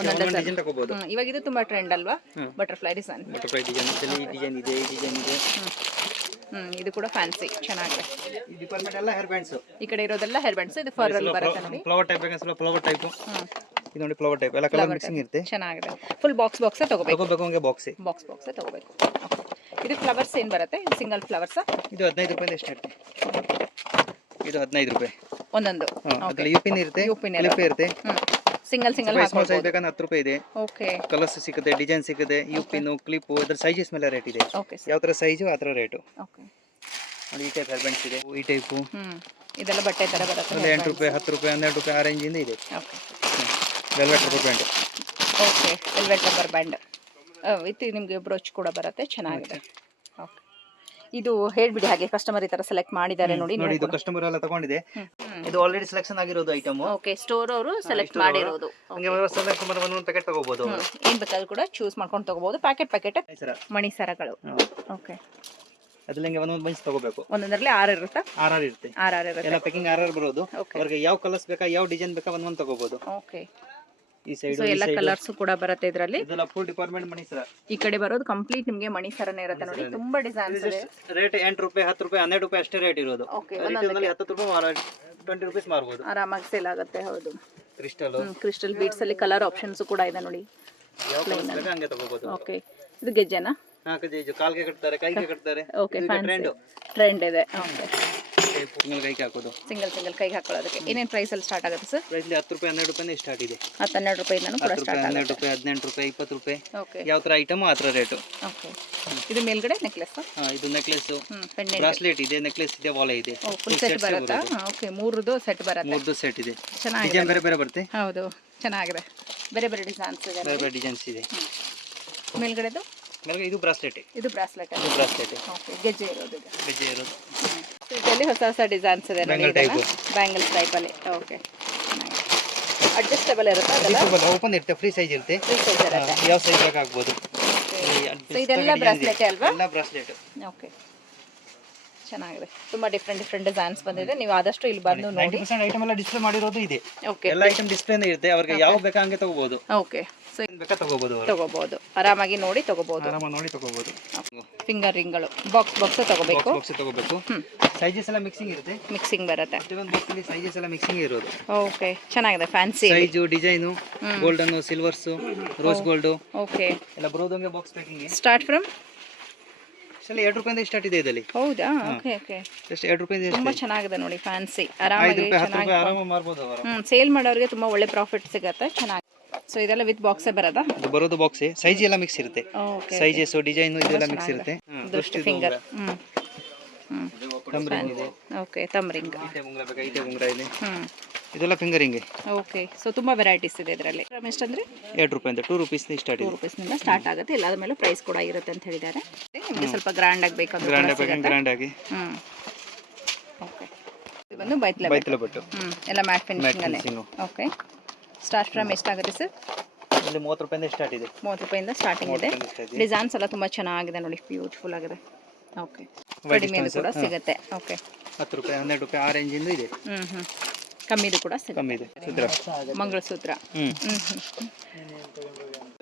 ಒಂದೊಂದು ಡಿಸೈನ್ ತಗೋಬಹುದು. ಇವಾಗ ಇದು ತುಂಬಾ ಟ್ರೆಂಡ್ ಅಲ್ವಾ, ಬಟರ್ಫ್ಲೈ ಡಿಸೈನ್. ಬಟರ್ಫ್ಲೈ ಡಿಸೈನ್ ಈ ಡಿಸೈನ್ ಇದೆ, ಈ ಡಿಸೈನ್ ಇದೆ. ಇದು ಕೂಡ ಫ್ಯಾನ್ಸಿ ಚೆನ್ನಾಗಿದೆ. ಈ ಡಿಪಾರ್ಟ್ಮೆಂಟ್ ಎಲ್ಲ ಹೇರ್ ಬ್ಯಾಂಡ್ಸ್. ಈ ಕಡೆ ಇರೋದೆಲ್ಲ ಹೇರ್ ಬ್ಯಾಂಡ್ಸ್. ಇದು ಫರ್ ಅಲ್ಲಿ ಬರುತ್ತೆ ನೋಡಿ. ಫ್ಲವರ್ ಟೈಪ್ ಬೇಕಂದ್ರೆ ಫ್ಲವರ್ ಟೈಪ್. ಇದು ನೋಡಿ ಫ್ಲವರ್ ಟೈಪ್. ಎಲ್ಲ ಕಲರ್ ಮಿಕ್ಸಿಂಗ್ ಇರುತ್ತೆ. ಚೆನ್ನಾಗಿದೆ. ಫುಲ್ ಬಾಕ್ಸ್ ತಗೋಬೇಕು. ಹಂಗೆ ಬಾಕ್ಸ್ ತಗೋಬೇಕು. ಇದು ಫ್ಲವರ್ಸ್ ಏನು ಬರುತ್ತೆ? Single flowers. ಇದು 15 ರೂಪಾಯಿಂದ ಸ್ಟಾರ್ಟ್. ಇದು 15 ರೂಪಾಯಿ ಒಂದೊಂದು. ಅದರಲ್ಲಿ ಯುಪಿನ್ ಇರುತ್ತೆ, ಕ್ಲಿಪ್ ಇರುತ್ತೆ. ಸಿಂಗಲ್ ಸ್ಮಾಲ್ ಸೈಜ್ ಬೇಕಂದ್ರೆ 10 ರೂಪಾಯಿ ಇದೆ. ಓಕೆ, ಕಲರ್ಸ್ ಸಿಗುತ್ತೆ, ಡಿಸೈನ್ ಸಿಗುತ್ತೆ, ಯುಪಿನ್, ಕ್ಲಿಪ್. ಅದರ ಸೈಜಸ್ ಮೇಲೆ ರೇಟ್ ಇದೆ. ಓಕೆ, ಯಾವ ತರ ಸೈಜು ಆ ತರ ರೇಟು. ಓಕೆ, ನೋಡಿ ಈ ಟೈಪ್ ಹೇರ್ ಬ್ಯಾಂಡ್ಸ್ ಇದೆ. ಈ ಟೈಪು ಇದೆಲ್ಲ ಬಟ್ಟೆ ತರ ಬರುತ್ತೆ. 8 ರೂಪಾಯಿ, 10 ರೂಪಾಯಿ, 12 ರೂಪಾಯಿ ಆ ರೇಂಜ್ ಇಂದ ಇದೆ. Okay, velvet rubber band. Okay, velvet rubber band with ನಿಮಗೆ ಬ್ರೋಚ್ ಕೂಡ ಬರುತ್ತೆ, ಚೆನ್ನಾಗಿದೆ. ಓಕೆ, ಇದು ಹೇಳ್ಬಿಡಿ ಹಾಗೆ ಕಸ್ಟಮರ್ ಈ ತರ ಸೆಲೆಕ್ಟ್ ಮಾಡಿದ್ದಾರೆ ನೋಡಿ. ನೋಡಿ ಇದು ಕಸ್ಟಮರ್ ಎಲ್ಲ ತಗೊಂಡಿದೆ. ಇದು ಆಲ್ರೆಡಿ ಸೆಲೆಕ್ಷನ್ ಆಗಿರೋದು ಐಟಮ್. ಓಕೆ, ಸ್ಟೋರ್ ಅವರು ಸೆಲೆಕ್ಟ್ ಮಾಡಿರೋದು. ಹಂಗೆ ಸೆಲೆಕ್ಟ್ ಮಾಡಿ ಒಂದೊಂದು ಪ್ಯಾಕೆಟ್ ತಗೋಬಹುದು. ಏನ್ ಬೇಕಾದ್ರೂ ಕೂಡ ಚೂಸ್ ಮಾಡ್ಕೊಂಡು ತಗೋಬಹುದು. ಪ್ಯಾಕೆಟ್ ಮಣಿ ಸರಗಳು. ಓಕೆ, ಅದ್ರಲ್ಲಿ ಹಂಗೆ ಒಂದೊಂದು ಬಂಚ್ ತಗೋಬೇಕು. ಒಂದೊಂದರಲ್ಲಿ 6 ಇರುತ್ತಾ? 6 ಇರುತ್ತೆ. 6 ಇರುತ್ತೆ. ಎಲ್ಲ ಪ್ಯಾಕಿಂಗ್ 6 ಬರೋದು. ಅವ್ರಿಗೆ ಯಾವ ಕಲರ್ಸ್ ಬೇಕಾ, ಯಾವ ಡಿಸೈನ್ ಬೇಕಾ ಒಂದೊಂದು ತಗೋಬಹುದು. ಓಕೆ, ಈ ಸೈಡ್ ಸೊ ಎಲ್ಲ ಕಲರ್ಸ್ ಕೂಡ ಬರುತ್ತೆ ಇದರಲ್ಲಿ. ಇದೆಲ್ಲ ಫುಲ್ ಡಿಪಾರ್ಟ್ಮೆಂಟ್ ಮಣಿ ಸರ. ಈ ಕಡೆ ಬರೋದು ಕಂಪ್ಲೀಟ್ ನಿಮಗೆ ಮಣಿ ಸರನೇ ಇರುತ್ತೆ ನೋಡಿ. ತುಂಬಾ ಡಿಸೈನ್ಸ್ ಇದೆ. ರೇಟ್ 8 ರೂಪಾಯಿ, 10 ರೂಪಾಯಿ, 12 ರೂಪಾಯಿ ಅಷ್ಟೇ ರೇಟ್ ಇರೋದು. ಓಕೆ, ರಿಟೇಲ್ 10 ರೂಪಾಯಿ 20 ರೂಪಾಯಿ ಮಾರಬಹುದು. ಆರಾಮಾಗಿ ಸೇಲ್ ಆಗುತ್ತೆ. ಹೌದು, ಕ್ರಿಸ್ಟಲ್ ಬೀಡ್ಸ್ ಅಲ್ಲಿ ಕಲರ್ ಆಪ್ಷನ್ಸ್ ಕೂಡ ಇದೆ ನೋಡಿ. ಯಾವ ಕಲರ್ಸ್ ಬೇಕಾ ಹಂಗೆ ತಗೋಬಹುದು. ಓಕೆ, ಇದು ಗೆಜ್ಜೆನಾ? ಇದು ಕಾಲ್ಗೆ ಕಟ್ತಾರೆ, ಕೈಗೆ ಕಟ್ತಾರೆ. ಓಕೆ, ಟ್ರೆಂಡ್ ಇದೆ. ಓಕೆ, ಕೈಗೆ ಹಾಕೋದು, ಸಿಂಗಲ್ ಕೈಗೆ ಹಾಕೊಳ್ಳೋದಕ್ಕೆ. ಏನೇನು ಪ್ರೈಸ್ ಅಲ್ಲಿ ಸ್ಟಾರ್ಟ್ ಆಗುತ್ತೆ ಸರ್? ಪ್ರೈಸ್ 10 ರೂಪಾಯಿ 12 ರೂಪಾಯಿ ಸ್ಟಾರ್ಟ್ ಇದೆ. 12 ರೂಪಾಯಿಂದನೂ ಕೂಡ ಸ್ಟಾರ್ಟ್ ಆಗುತ್ತೆ. 12 ರೂಪಾಯಿ, 18 ರೂಪಾಯಿ, 20 ರೂಪಾಯಿ. ಓಕೆ, ಯಾವ ತರ ಐಟಮ್ ಆ ತರ ರೇಟ್. ಓಕೆ, ಇದು ಮೇಲ್ಗಡೆ ನೆಕ್ಲೆಸ್. ಇದು ನೆಕ್ಲೆಸ್, ಪೆಂಡೆಂಟ್, ಬ್ರಾಸ್ಲೆಟ್ ಇದೆ, ನೆಕ್ಲೆಸ್ ಇದೆ, ವಾಲೆ ಇದೆ. ಫುಲ್ ಸೆಟ್ ಬರುತ್ತಾ? ಓಕೆ, 3ದು ಸೆಟ್ ಬರುತ್ತೆ. 3ದು ಸೆಟ್ ಇದೆ. ಚೆನ್ನಾಗಿದೆ. ಡಿಸೈನ್ ಬೇರೆ ಬೇರೆ ಬರುತ್ತೆ. ಹೌದು, ಚೆನ್ನಾಗಿದೆ. ಬೇರೆ ಬೇರೆ ಡಿಸೈನ್ಸ್ ಇದೆ. ಬೇರೆ ಬೇರೆ ಡಿಸೈನ್ಸ್ ಇದೆ. ಮೇಲ್ಗಡೆದು ಇದು ಬ್ರಾಸ್ಲೆಟ್. ಇದು ಬ್ರಾಸ್ಲೆಟ್. ಓಕೆ, ಗೆಜ್ಜೆ ಇರೋದು. ಇದರಲ್ಲಿ ಹೊಸ ಡಿಸೈನ್ಸ್ ಇದೆ ನೋಡಿ. ಬ್ಯಾಂಗಲ್ಸ್ ಟೈಪ್ ಅಲ್ಲಿ. ಓಕೆ, ಅಡ್ಜಸ್ಟಬಲ್ ಇರುತ್ತೆ. ಅದೆಲ್ಲ ಓಪನ್ ಇರುತ್ತೆ, ಫ್ರೀ ಸೈಜ್ ಇರುತ್ತೆ. ಯಾವ ಸೈಜ್ ಬೇಕಾಗಬಹುದು. ಸೊ ಇದೆಲ್ಲ ಬ್ರಾಸ್ಲೆಟ್ ಅಲ್ವಾ? ಎಲ್ಲ ಬ್ರಾಸ್ಲೆಟ್. ಓಕೆ, ಚೆನ್ನಾಗಿದೆ. ತುಂಬಾ ಡಿಫ್ರೆಂಟ್ ಡಿಸೈನ್ಸ್ ಬಂದಿದೆ. ನೀವು ಆದಷ್ಟು ಇಲ್ಲಿ ಬಂದು ನೋಡಿ. 90% ಐಟಮ್ ಎಲ್ಲ ಡಿಸ್ಪ್ಲೇ ಮಾಡಿರೋದು ಇದೆ. ಓಕೆ, ಎಲ್ಲ ಐಟಮ್ ಡಿಸ್ಪ್ಲೇನೇ ಇರುತ್ತೆ. ಅವರಿಗೆ ಯಾವ ಬೇಕಾ ಹಂಗೆ ತಗೋಬಹುದು. ಓಕೆ, ಸೊ ಬೇಕಾ ತಗೋಬಹುದು. ಆರಾಮಾಗಿ ನೋಡಿ ತಗೋಬಹುದು. ಆರಾಮಾಗಿ ನೋಡಿ ತಗೋಬಹುದು. ಫಿಂಗರ್ ರಿಂಗ್ಗಳು ಬಾಕ್ಸ್ ತಗೋಬೇಕು. ಸೈಜಸ್ ಎಲ್ಲ ಮಿಕ್ಸಿಂಗ್ ಇರುತ್ತೆ. ಮಿಕ್ಸಿಂಗ್ ಬರುತ್ತೆ. ಪ್ರತಿಯೊಂದು ಬಾಕ್ಸ್ ಅಲ್ಲಿ ಸೈಜಸ್ ಎಲ್ಲ ಮಿಕ್ಸಿಂಗ್ ಇರೋದು. ಓಕೆ, ಚೆನ್ನಾಗಿದೆ. Fancy size, design, golden, silvers, rose gold. Okay, ಎಲ್ಲ ಬರೋದಂಗೆ ಬಾಕ್ಸ್ ಪ್ಯಾಕಿಂಗ್. ಸ್ಟಾರ್ಟ್ ಫ್ರಮ್ 2 ರೂಪಾಯಿಂದ ಸ್ಟಾರ್ಟ್ ಇದೆ ಇದರಲ್ಲಿ. ಹೌದಾ? ಓಕೆ, ಓಕೆ, ಜಸ್ಟ್ 2 ರೂಪಾಯಿಂದ ತುಂಬಾ ಚೆನ್ನಾಗಿದೆ ನೋಡಿ. ಫ್ಯಾನ್ಸಿ ಆರಾಮಾಗಿ ಚೆನ್ನಾಗಿ ಆರಾಮಾಗಿ ಮಾರಬಹುದು ಅವರು. ಸೇಲ್ ಮಾಡೋರಿಗೆ ತುಂಬಾ ಒಳ್ಳೆ ಪ್ರಾಫಿಟ್ ಸಿಗುತ್ತೆ. ಚೆನ್ನಾಗಿ. ಸೊ ಇದೆಲ್ಲ ವಿತ್ ಬಾಕ್ಸೇ ಬರೋದಾ? ಇದು ಬರೋದು ಬಾಕ್ಸ್. ಸೈಜ್ ಎಲ್ಲ ಮಿಕ್ಸ್ ಇರುತ್ತೆ. ಓಕೆ, ಸೈಜಸ್, ಡಿಸೈನ್ ಇದೆಲ್ಲ ಮಿಕ್ಸ್ ಇರುತ್ತೆ. ದೃಷ್ಟಿ ಫಿಂಗರ್. ತಮ್ರಿಂಗ್ ಇದೆ. ಓಕೆ, ತಮ್ರಿಂಗ್. ಈಟೆ ಉಂಗುರ ಬೇಕಾ? ಈಟೆ ಉಂಗುರ ಇದೆ. ಇದೆಲ್ಲ ಫಿಂಗರಿಂಗ್. ಓಕೆ, ಸೊ ತುಂಬಾ ವೆರೈಟೀಸ್ ಇದೆ ಇದರಲ್ಲಿ. ಎಷ್ಟಂದ್ರೆ 2 ರೂಪಾಯಿಂದ 2 ರೂಪೀಸ್ ಸ್ಟಾರ್ಟ್ ಇದೆ. 2 ರೂಪೀಸ್ನಿಂದ ಸ್ಟಾರ್ಟ್ ಆಗುತ್ತೆ. ಎಲ್ಲಾದ ಮೇಲೆ ಪ್ರೈಸ್ ಕೂಡ ಇರುತ್ತೆ ಅಂತ ಹೇಳಿದ್ದಾರೆ. ನಿಮಗೆ ಸ್ವಲ್ಪ ಗ್ರ್ಯಾಂಡ್ ಆಗಿ ಬೇಕಂದ್ರೆ ಗ್ರ್ಯಾಂಡ್ ಆಗಿ. ಓಕೆ, ಇದು ಬಂದು ಬೈತ್ಲೆ ಬಟ್ಟು. ಎಲ್ಲ ಮ್ಯಾಟ್ ಫಿನಿಶಿಂಗ್ ಅಲ್ಲೇ. ಓಕೆ, ಸ್ಟಾರ್ಟ್ ಫ್ರಮ್ ಎಷ್ಟಾಗುತ್ತೆ ಸರ್? ಇಲ್ಲಿ 30 ರೂಪಾಯಿಂದ ಸ್ಟಾರ್ಟ್ ಇದೆ. 30 ರೂಪಾಯಿಂದ ಸ್ಟಾರ್ಟಿಂಗ್ ಇದೆ. ಡಿಸೈನ್ಸ್ ಎಲ್ಲ ತುಂಬಾ ಚೆನ್ನಾಗಿದೆ ನೋಡಿ, ಬ್ಯೂಟಿಫುಲ್ ಆಗಿದೆ. ಓಕೆ, ಕಡಿಮೆದು ಕೂಡ ಸಿಗುತ್ತೆ. ಓಕೆ, 10 ರೂಪಾಯಿ, 12 ರೂಪಾಯಿ ಆ ರೇಂಜ್ ಇಂದ ಇದೆ. ಕಮ್ಮಿದು ಕೂಡ ಸಿಗುತ್ತೆ. ಕಮ್ಮಿ ಇದೆ. ಸೂತ್ರ, ಮಂಗಳಸೂತ್ರ.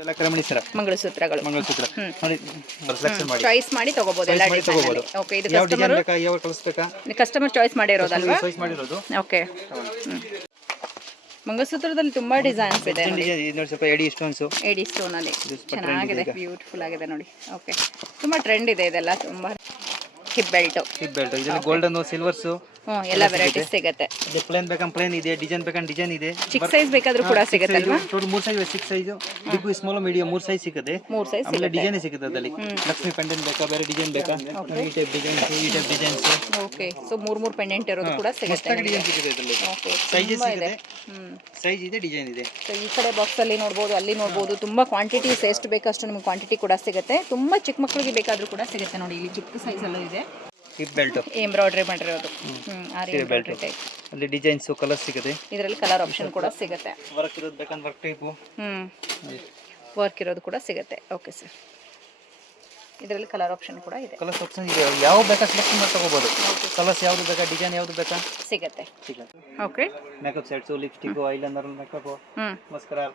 ಎಲ್ಲ ಕ್ರಮಣಿ ಸರ. ಮಂಗಳಸೂತ್ರಗಳು. ಮಂಗಳಸೂತ್ರ ನೋಡಿ, ಸೆಲೆಕ್ಷನ್ ಮಾಡಿ ಚಾಯ್ಸ್ ಮಾಡಿ ತಗೋಬಹುದು. ಎಲ್ಲ ಡಿಸೈನ್. ಓಕೆ, ಇದು ಯಾವ ಡಿಸೈನ್ ಬೇಕಾ, ಯಾವ ಕಲರ್ಸ್ ಬೇಕಾ ಕಸ್ಟಮರ್ ಚಾಯ್ಸ್ ಮಾಡಿರೋದಲ್ವಾ? ಚಾಯ್ಸ್ ಮಾಡಿರೋದು. ಓಕೆ, ಮಂಗಳಸೂತ್ರದಲ್ಲಿ ತುಂಬಾ ಡಿಸೈನ್ಸ್ ಇದೆ ನೋಡಿ. ನೋಡಿ ಸ್ವಲ್ಪ ಎಡಿ ಸ್ಟೋನ್ಸ್. ಎಡಿ ಸ್ಟೋನ್ ಅಲ್ಲಿ ಚೆನ್ನಾಗಿದೆ, ಬ್ಯೂಟಿಫುಲ್ ಆಗಿದೆ ನೋಡಿ. ಓಕೆ, ತುಂಬಾ ಟ್ರೆಂಡ್ ಇದೆ ಇದೆಲ್ಲ. ತುಂಬಾ ಹಿಪ್ ಬೆಲ್ಟ್ ಇದರಲ್ಲಿ ಗೋಲ್ಡನ್, ಸಿಲ್ವರ್ಸ್ ಎಲ್ಲ ವೆರೈಟೀಸ್ ಸಿಗುತ್ತೆ. ಇದು ಪ್ಲೇನ್ ಬೇಕಂದ್ರೆ ಪ್ಲೇನ್ ಇದೆ, ಡಿಸೈನ್ ಬೇಕಂದ್ರೆ ಡಿಸೈನ್ ಇದೆ. ಚಿಕ್ಕ ಸೈಜ್ ಬೇಕಾದ್ರೂ ಕೂಡ ಸಿಗುತ್ತೆ ಅಲ್ವಾ? Total 3 size, 6 size, big, small, medium 3 size ಸಿಗುತ್ತೆ. 3 ಸೈಜ್ ಆಮೇಲೆ ಡಿಸೈನ್ ಸಿಗುತ್ತೆ ಅದರಲ್ಲಿ. ಲಕ್ಷ್ಮಿ ಪೆಂಡೆಂಟ್ ಬೇಕಾ, ಬೇರೆ ಡಿಸೈನ್ ಬೇಕಾ, ಈ ಟೈಪ್ ಡಿಸೈನ್ಸ್, ಈ type designs. Okay, so 3 pendant ಇರೋದು ಕೂಡ ಸಿಗುತ್ತೆ. ಡಿಸೈನ್ ಸಿಗುತ್ತೆ ಇದರಲ್ಲಿ. ಓಕೆ, ಸೈಜಸ್ ಇದೆ. ಸೈಜ್ ಇದೆ, ಡಿಸೈನ್ ಇದೆ. ಸೊ ಈ ಕಡೆ ಬಾಕ್ಸ್ ಅಲ್ಲಿ ನೋಡಬಹುದು, ಅಲ್ಲಿ ನೋಡಬಹುದು. ತುಂಬಾ ಕ್ವಾಂಟಿಟೀಸ್ ಎಷ್ಟು ಬೇಕಷ್ಟು ನಿಮಗೆ ಕ್ವಾಂಟಿಟಿ ಕೂಡ ಸಿಗುತ್ತೆ. ತುಂಬಾ ಚಿಕ್ಕ ಮಕ್ಕಳಿಗೆ ಬೇಕಾದ್ರೂ ಕೂಡ ಸಿಗುತ್ತೆ ನೋಡಿ. ಇಲ್ಲಿ ಚಿಕ್ಕ ಸೈಜ್ ಅಲ್ಲೂ ಇದೆ. ಹಿಪ್ ಬೆಲ್ಟ್ ಎಂಬ್ರಾಯ್ಡರಿ ಮಾಡಿರೋದು. Embroidery type. ಅಲ್ಲಿ ಡಿಸೈನ್ಸ್, ಕಲರ್ ಸಿಗುತ್ತೆ. ಇದರಲ್ಲಿ ಕಲರ್ ಆಪ್ಷನ್ ಕೂಡ ಸಿಗುತ್ತೆ. ವರ್ಕ್ ಇರೋದು ಬೇಕಂದ್ರೆ ವರ್ಕ್ ಟೈಪ್. ವರ್ಕ್ ಇರೋದು ಕೂಡ ಸಿಗುತ್ತೆ. ಓಕೆ ಸರ್, ಇದರಲ್ಲಿ ಕಲರ್ ಆಪ್ಷನ್ ಕೂಡ ಇದೆ. ಕಲರ್ಸ್ ಆಪ್ಷನ್ ಇದೆ. ಯಾವ ಬೇಕಾ ಸೆಲೆಕ್ಷನ್ ಮಾಡಿ ತಗೋಬಹುದು. ಕಲರ್ಸ್ ಯಾವುದು ಬೇಕಾ, ಡಿಸೈನ್ ಯಾವುದು ಬೇಕಾ ಸಿಗುತ್ತೆ. Okay, makeup sets, lipstick, eyeliner, makeup, mascara.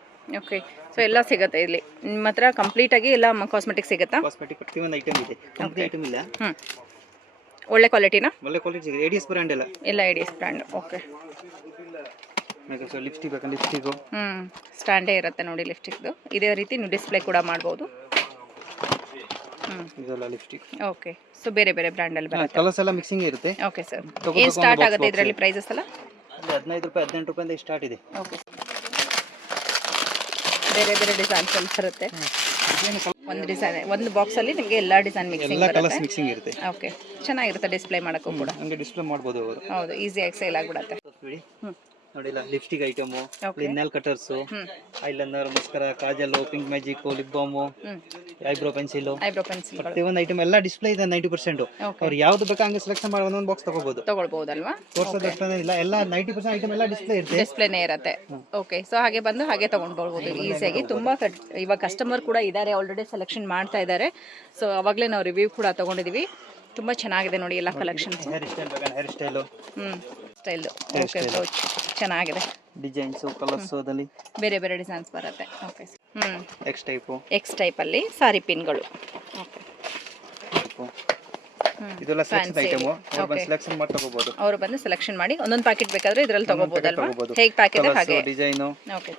Okay, so ಎಲ್ಲ ಸಿಗುತ್ತೆ ಇಲ್ಲಿ ನಿಮ್ಮ ಹತ್ರ. ಕಂಪ್ಲೀಟ್ ಆಗಿ ಎಲ್ಲ ಕಾಸ್ಮೆಟಿಕ್ ಸಿಗುತ್ತಾ? ಕಾಸ್ಮೆಟಿಕ್ ಪ್ರತಿಯೊಂದು ಐಟಮ್ ಇದೆ. ಕಂಪ್ಲೀಟ್ ಐಟಮ್ ಇಲ್ಲ. ಒಳ್ಳೆ ಕ್ವಾಲಿಟಿನಾ? ಒಳ್ಳೆ ಕ್ವಾಲಿಟಿ ಸಿಗುತ್ತೆ. ಎಡಿಎಸ್ ಬ್ರ್ಯಾಂಡ್ ಎಲ್ಲ ADS brand. Okay, makeup lipstick ಬೇಕಾ, ಲಿಪ್ಸ್ಟಿಕ್ ಸ್ಟ್ಯಾಂಡೇ ಇರುತ್ತೆ ನೋಡಿ ಲಿಪ್ಸ್ಟಿಕ್ದು. ಇದೇ ರೀತಿ ನೀವು ಡಿಸ್ಪ್ಲೇ ಕೂಡ ಮಾಡ್ಬೋದು. ಇದೆಲ್ಲ ಲಿಪ್ಸ್ಟಿಕ್. ಓಕೆ, ಸೊ ಬೇರೆ ಬೇರೆ ಬ್ರ್ಯಾಂಡ್ ಅಲ್ಲಿ ಬರುತ್ತೆ. ಕಲರ್ಸ್ ಎಲ್ಲ ಮಿಕ್ಸಿಂಗ್ ಇರುತ್ತೆ. ಓಕೆ ಸರ್, ಏನು ಸ್ಟಾರ್ಟ್ ಆಗುತ್ತೆ ಇದರಲ್ಲಿ ಪ್ರೈಸಸ್ ಎಲ್ಲ? 15 ರೂಪಾಯಿ, 18 ರೂಪಾಯಿಂದ ಸ್ಟಾರ್ಟ್ ಇದೆ. ಓಕೆ, ಬೇರೆ ಬೇರೆ ಡಿಸೈನ್ಸ್ ಅಲ್ಲಿ ಬರುತ್ತೆ. ಒಂದು ಡಿಸೈನ್, ಒಂದು ಬಾಕ್ಸ್ ಅಲ್ಲಿ ನಿಮಗೆ ಎಲ್ಲಾ ಡಿಸೈನ್ ಮಿಕ್ಸಿಂಗ್ ಎಲ್ಲ ಕಲರ್ಸ್ ಬರುತ್ತೆ. ಮಿಕ್ಸಿಂಗ್ ಇರುತ್ತೆ. ಓಕೆ, ಚೆನ್ನಾಗಿರುತ್ತೆ ಡಿಸ್ಪ್ಲೇ ಮಾಡೋಕ್ಕೂ ಕೂಡ. ಹಂಗೆ ಡಿಸ್ಪ್ಲೇ ಮಾಡ್ಬೋದು ಅವರು. ಹೌದು, ಈಸಿಯಾಗಿ ಸೇಲ್ ಆಗಿಬಿಡುತ್ತೆ. ನೋಡಿ ಇಲ್ಲ lipstick item, Okay. Nail cutters, eyeliner, mascara, kajal, pink magic, lip balm, eyebrow pencil, eyebrow pencil ಪ್ರತಿಯೊಂದು ಐಟಮ್ ಎಲ್ಲ ಡಿಸ್ಪ್ಲೇ ಇದೆ 90%. ಅವ್ರು ಯಾವ್ದು ಬೇಕಾ ಹಂಗೆ ಸೆಲೆಕ್ಷನ್ ಮಾಡಿ ಒಂದೊಂದು ಬಾಕ್ಸ್ ತಗೋಬಹುದು. ತಗೊಳ್ಬಹುದಲ್ವಾ? ತೋರ್ಸೋದಷ್ಟೇ ಇಲ್ಲ, ಎಲ್ಲ 90% ಐಟಮ್ ಎಲ್ಲ ಡಿಸ್ಪ್ಲೇ ಇರುತ್ತೆ. ಡಿಸ್ಪ್ಲೇನೇ ಇರುತ್ತೆ. ಓಕೆ, ಸೊ ಹಾಗೆ ಬಂದು ಹಾಗೆ ತಗೊಂಡ್ಬೋಬಹುದು ಈಸಿಯಾಗಿ. ತುಂಬಾ ಇವಾಗ ಕಸ್ಟಮರ್ ಕೂಡ ಇದ್ದಾರೆ, ಆಲ್ರೆಡಿ ಸೆಲೆಕ್ಷನ್ ಮಾಡ್ತಾ ಇದ್ದಾರೆ. ಸೊ ಅವಾಗಲೇ ನಾವು ರಿವ್ಯೂ ಕೂಡ ತಗೊಂಡಿದೀವಿ. ತುಂಬಾ ಚೆನ್ನಾಗಿದೆ ನೋಡಿ ಎಲ್ಲ ಕಲೆಕ್ಷನ್ಸ್. ಹೇರ್ ಸ್ಟೈಲ್ ಬೇಕಾ, ಹೇರ್ ಸ್ಟೈಲ್, ಸ್ಟೈಲ್. ಓಕೆ, ಬ್ರೌಚ್ ಚೆನ್ನಾಗಿದೆ. ಡಿಸೈನ್ಸ್, ಕಲರ್ಸ್ ಅದಲ್ಲಿ ಬೇರೆ ಬೇರೆ ಡಿಸೈನ್ಸ್ ಬರುತ್ತೆ. ಓಕೆ. ಎಕ್ಸ್ ಟೈಪ್ ಅಲ್ಲಿ ಸಾರಿ ಪಿನ್ಗಳು. ಓಕೆ, ಇದೆಲ್ಲ ಸೆಲೆಕ್ಷನ್ ಐಟಮ್. ಅವರು ಬಂದು ಸೆಲೆಕ್ಷನ್ ಮಾಡಿ ತಗೋಬಹುದು. ಅವರು ಬಂದು ಸೆಲೆಕ್ಷನ್ ಮಾಡಿ ಒಂದೊಂದು ಪ್ಯಾಕೆಟ್ ಬೇಕಾದ್ರೆ ಇದರಲ್ಲಿ ತಗೋಬಹುದಲ್ವಾ? ಹೇಗೆ ಪ್ಯಾಕ್ ಇದೆ ಹಾಗೆ ಡಿಸೈನ್. ಓಕೆ,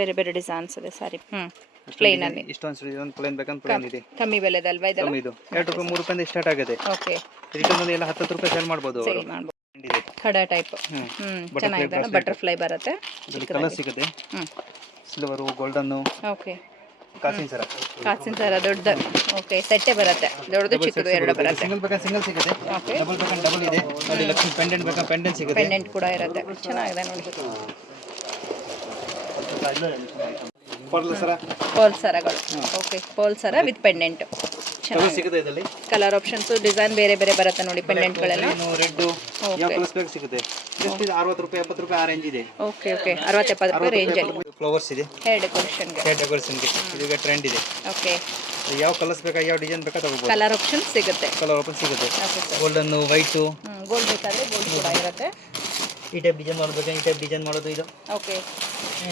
ಬೇರೆ ಬೇರೆ ಡಿಸೈನ್ಸ್ ಇದೆ ಸಾರಿ. ಪ್ಲೇನ್ ಅಲ್ಲಿ ಇಷ್ಟೊಂದು ಪ್ಲೇನ್ ಬೇಕಂತ ಪ್ಲೇನ್ ಇದೆ. ಕಮ್ಮಿ ಬೆಲೆದಲ್ವಾ ಇದೆಲ್ಲ? ಕಮ್ಮಿ ಇದು 2 ರೂಪಾಯಿ 3 ರೂಪಾಯಿಂದ ಸ್ಟಾರ್ಟ್ ಆಗುತ್ತೆ. ಓಕೆ, ರಿಟರ್ನ್ ಅಲ್ಲಿ ಎಲ್ಲ 10 ರೂಪಾಯಿ ಸೇಲ್ ಮಾಡಬಹುದು. ಸೇಲ್ ಮಾಡಬಹುದು. ಖಡ ಟೈಪ್ ಚೆನ್ನಾಗಿದೆ. ಬಟರ್ಫ್ಲೈ ಬರುತ್ತೆ. ಕಲರ್ ಸಿಗುತ್ತೆ. Silver, golden. ಓಕೆ, ಕಾಸಿನ ಸರ. ಕಾಸಿನ ಸರ ದೊಡ್ಡದು. ಓಕೆ, ಸೆಟ್ಟೆ ಬರುತ್ತೆ. ದೊಡ್ಡದು ಚಿಕ್ಕದು ಎರಡು ಬರುತ್ತೆ. ಸಿಂಗಲ್ ಬೇಕಾ ಸಿಂಗಲ್ ಸಿಗುತ್ತೆ. ಓಕೆ, ಡಬಲ್ ಬೇಕಾ ಡಬಲ್ ಇದೆ. ನೋಡಿ ಲಕ್ಷ್ಮಿ ಪೆಂಡೆಂಟ್ ಬೇಕಾ ಪೆಂಡೆಂಟ್ ಸಿಗುತ್ತೆ. ಪೆಂಡೆಂಟ್ ಕೂಡ ಇರುತ್ತೆ. ಚೆನ್ನಾಗಿದೆ ನೋಡಿ. ಪರ್ಲ್ ಸರ. ಪರ್ಲ್ ಸರಗಳು. ಓಕೆ, ಪರ್ಲ್ ಸರ ವಿತ್ ಪೆಂಡೆಂಟ್. ಕಲರ್ ಸಿಗುತ್ತೆ ಇದರಲ್ಲಿ. ಕಲರ್ ಆಪ್ಷನ್ಸ್, ಡಿಸೈನ್ ಬೇರೆ ಬೇರೆ ಬರುತ್ತೆ ನೋಡಿ. ಪೆಂಡೆಂಟ್ಗಳೆಲ್ಲ ರೆಡ್ ಯಾವ ಕಲರ್ಸ್ ಬೇಕು ಸಿಗುತ್ತೆ. ಜಸ್ಟ್ ಇದು 60 ರೂಪಾಯಿ 70 ರೂಪಾಯಿ ಆ ರೇಂಜ್ ಇದೆ. ಓಕೆ ಓಕೆ, 60-70 ರೂಪಾಯಿ ರೇಂಜ್ ಅಲ್ಲಿ. ಫ್ಲವರ್ಸ್ ಇದೆ ಹೇರ್ ಡೆಕೋರೇಷನ್ಗೆ. ಹೇರ್ ಡೆಕೋರೇಷನ್ಗೆ ಇದೀಗ ಟ್ರೆಂಡ್ ಇದೆ. ಓಕೆ, ಯಾವ ಕಲರ್ಸ್ ಬೇಕಾ ಯಾವ ಡಿಸೈನ್ ಬೇಕಾ ತಗೋಬಹುದು. ಕಲರ್ ಆಪ್ಷನ್ ಸಿಗುತ್ತೆ. ಕಲರ್ ಆಪ್ಷನ್ ಸಿಗುತ್ತೆ. Okay sir. Golden, white. Gold ಬೇಕಾದ್ರೆ ಗೋಲ್ಡ್ ಕೂಡ ಇರುತ್ತೆ. ಈ ಟೈಪ್ ಡಿಸೈನ್ ಮಾಡೋದು, ಈ ಟೈಪ್ ಡಿಸೈನ್ ಮಾಡೋದು. ಇದು ಓಕೆ,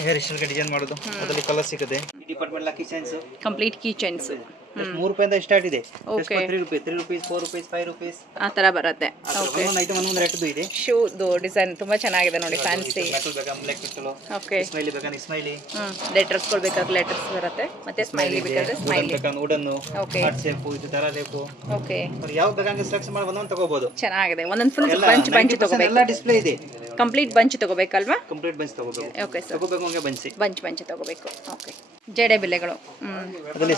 ಹೇರ್ ಸ್ಟೈಲ್ಗೆ ಡಿಸೈನ್ ಮಾಡೋದು. ಅದರಲ್ಲಿ ಕಲರ್ ಸಿಗುತ್ತೆ. ಈ department lucky chains, complete key chains. 3 ರೂಪಾಯಿಂದ ಸ್ಟಾರ್ಟ್ ಇದೆ. ಓಕೆ, 3 ರೂಪಾಯಿ 4 ರೂಪಾಯಿ 5 ರೂಪಾಯಿ ಆ ತರ ಬರುತ್ತೆ. ಓಕೆ, ಒಂದೊಂದು ಐಟಮ್ ಒಂದೊಂದು ರೇಟ್ದು ಇದೆ. ಶೂದು ಡಿಸೈನ್ ತುಂಬಾ ಚೆನ್ನಾಗಿದೆ ನೋಡಿ. ಫ್ಯಾನ್ಸಿ. ಮೆಟಲ್ ಬೇಕಾ ಬ್ಲಾಕ್ ಮೆಟಲ್. ಓಕೆ, ಸ್ಮೈಲಿ ಬೇಕಾ ಸ್ಮೈಲಿ. ಲೆಟರ್ಸ್ ಬೇಕಾದ್ರೆ ಲೆಟರ್ಸ್ ಬರುತ್ತೆ. ಮತ್ತೆ ಸ್ಮೈಲಿ ಬೇಕಾದ್ರೆ ಸ್ಮೈಲಿ. ಬೇಕಾ ವುಡನ್. ಓಕೆ, ಹಾರ್ಟ್ ಶೇಪ್, ಇದು ತರ ಶೇಪ್. ಓಕೆ, ಅವ್ರು ಯಾವ ಬೇಕಾಂಗೆ ಸೆಲೆಕ್ಷನ್ ಮಾಡಿ ಒಂದೊಂದು ತಗೋಬಹುದು. ಚೆನ್ನಾಗಿದೆ. ಒಂದೊಂದು ಫುಲ್ ಬಂಚ್ ತಗೋಬೇಕು. ಎಲ್ಲ ಡಿಸ್ಪ್ಲೇ ಇದೆ. ಕಂಪ್ಲೀಟ್ ಬಂಚ್ ತಗೋಬೇಕಲ್ವಾ? ಕಂಪ್ಲೀಟ್ ಬಂಚ್ ತಗೋಬೇಕು. ಓಕೆ ಸರ್, ತಗೋಬೇಕು ಹಂಗೆ ಬಂಚ್ ತಗೋಬೇಕು. ಓಕೆ, ಜಡೆ ಬಿಲ್ಲೆಗಳು. ಅದರಲ್ಲಿ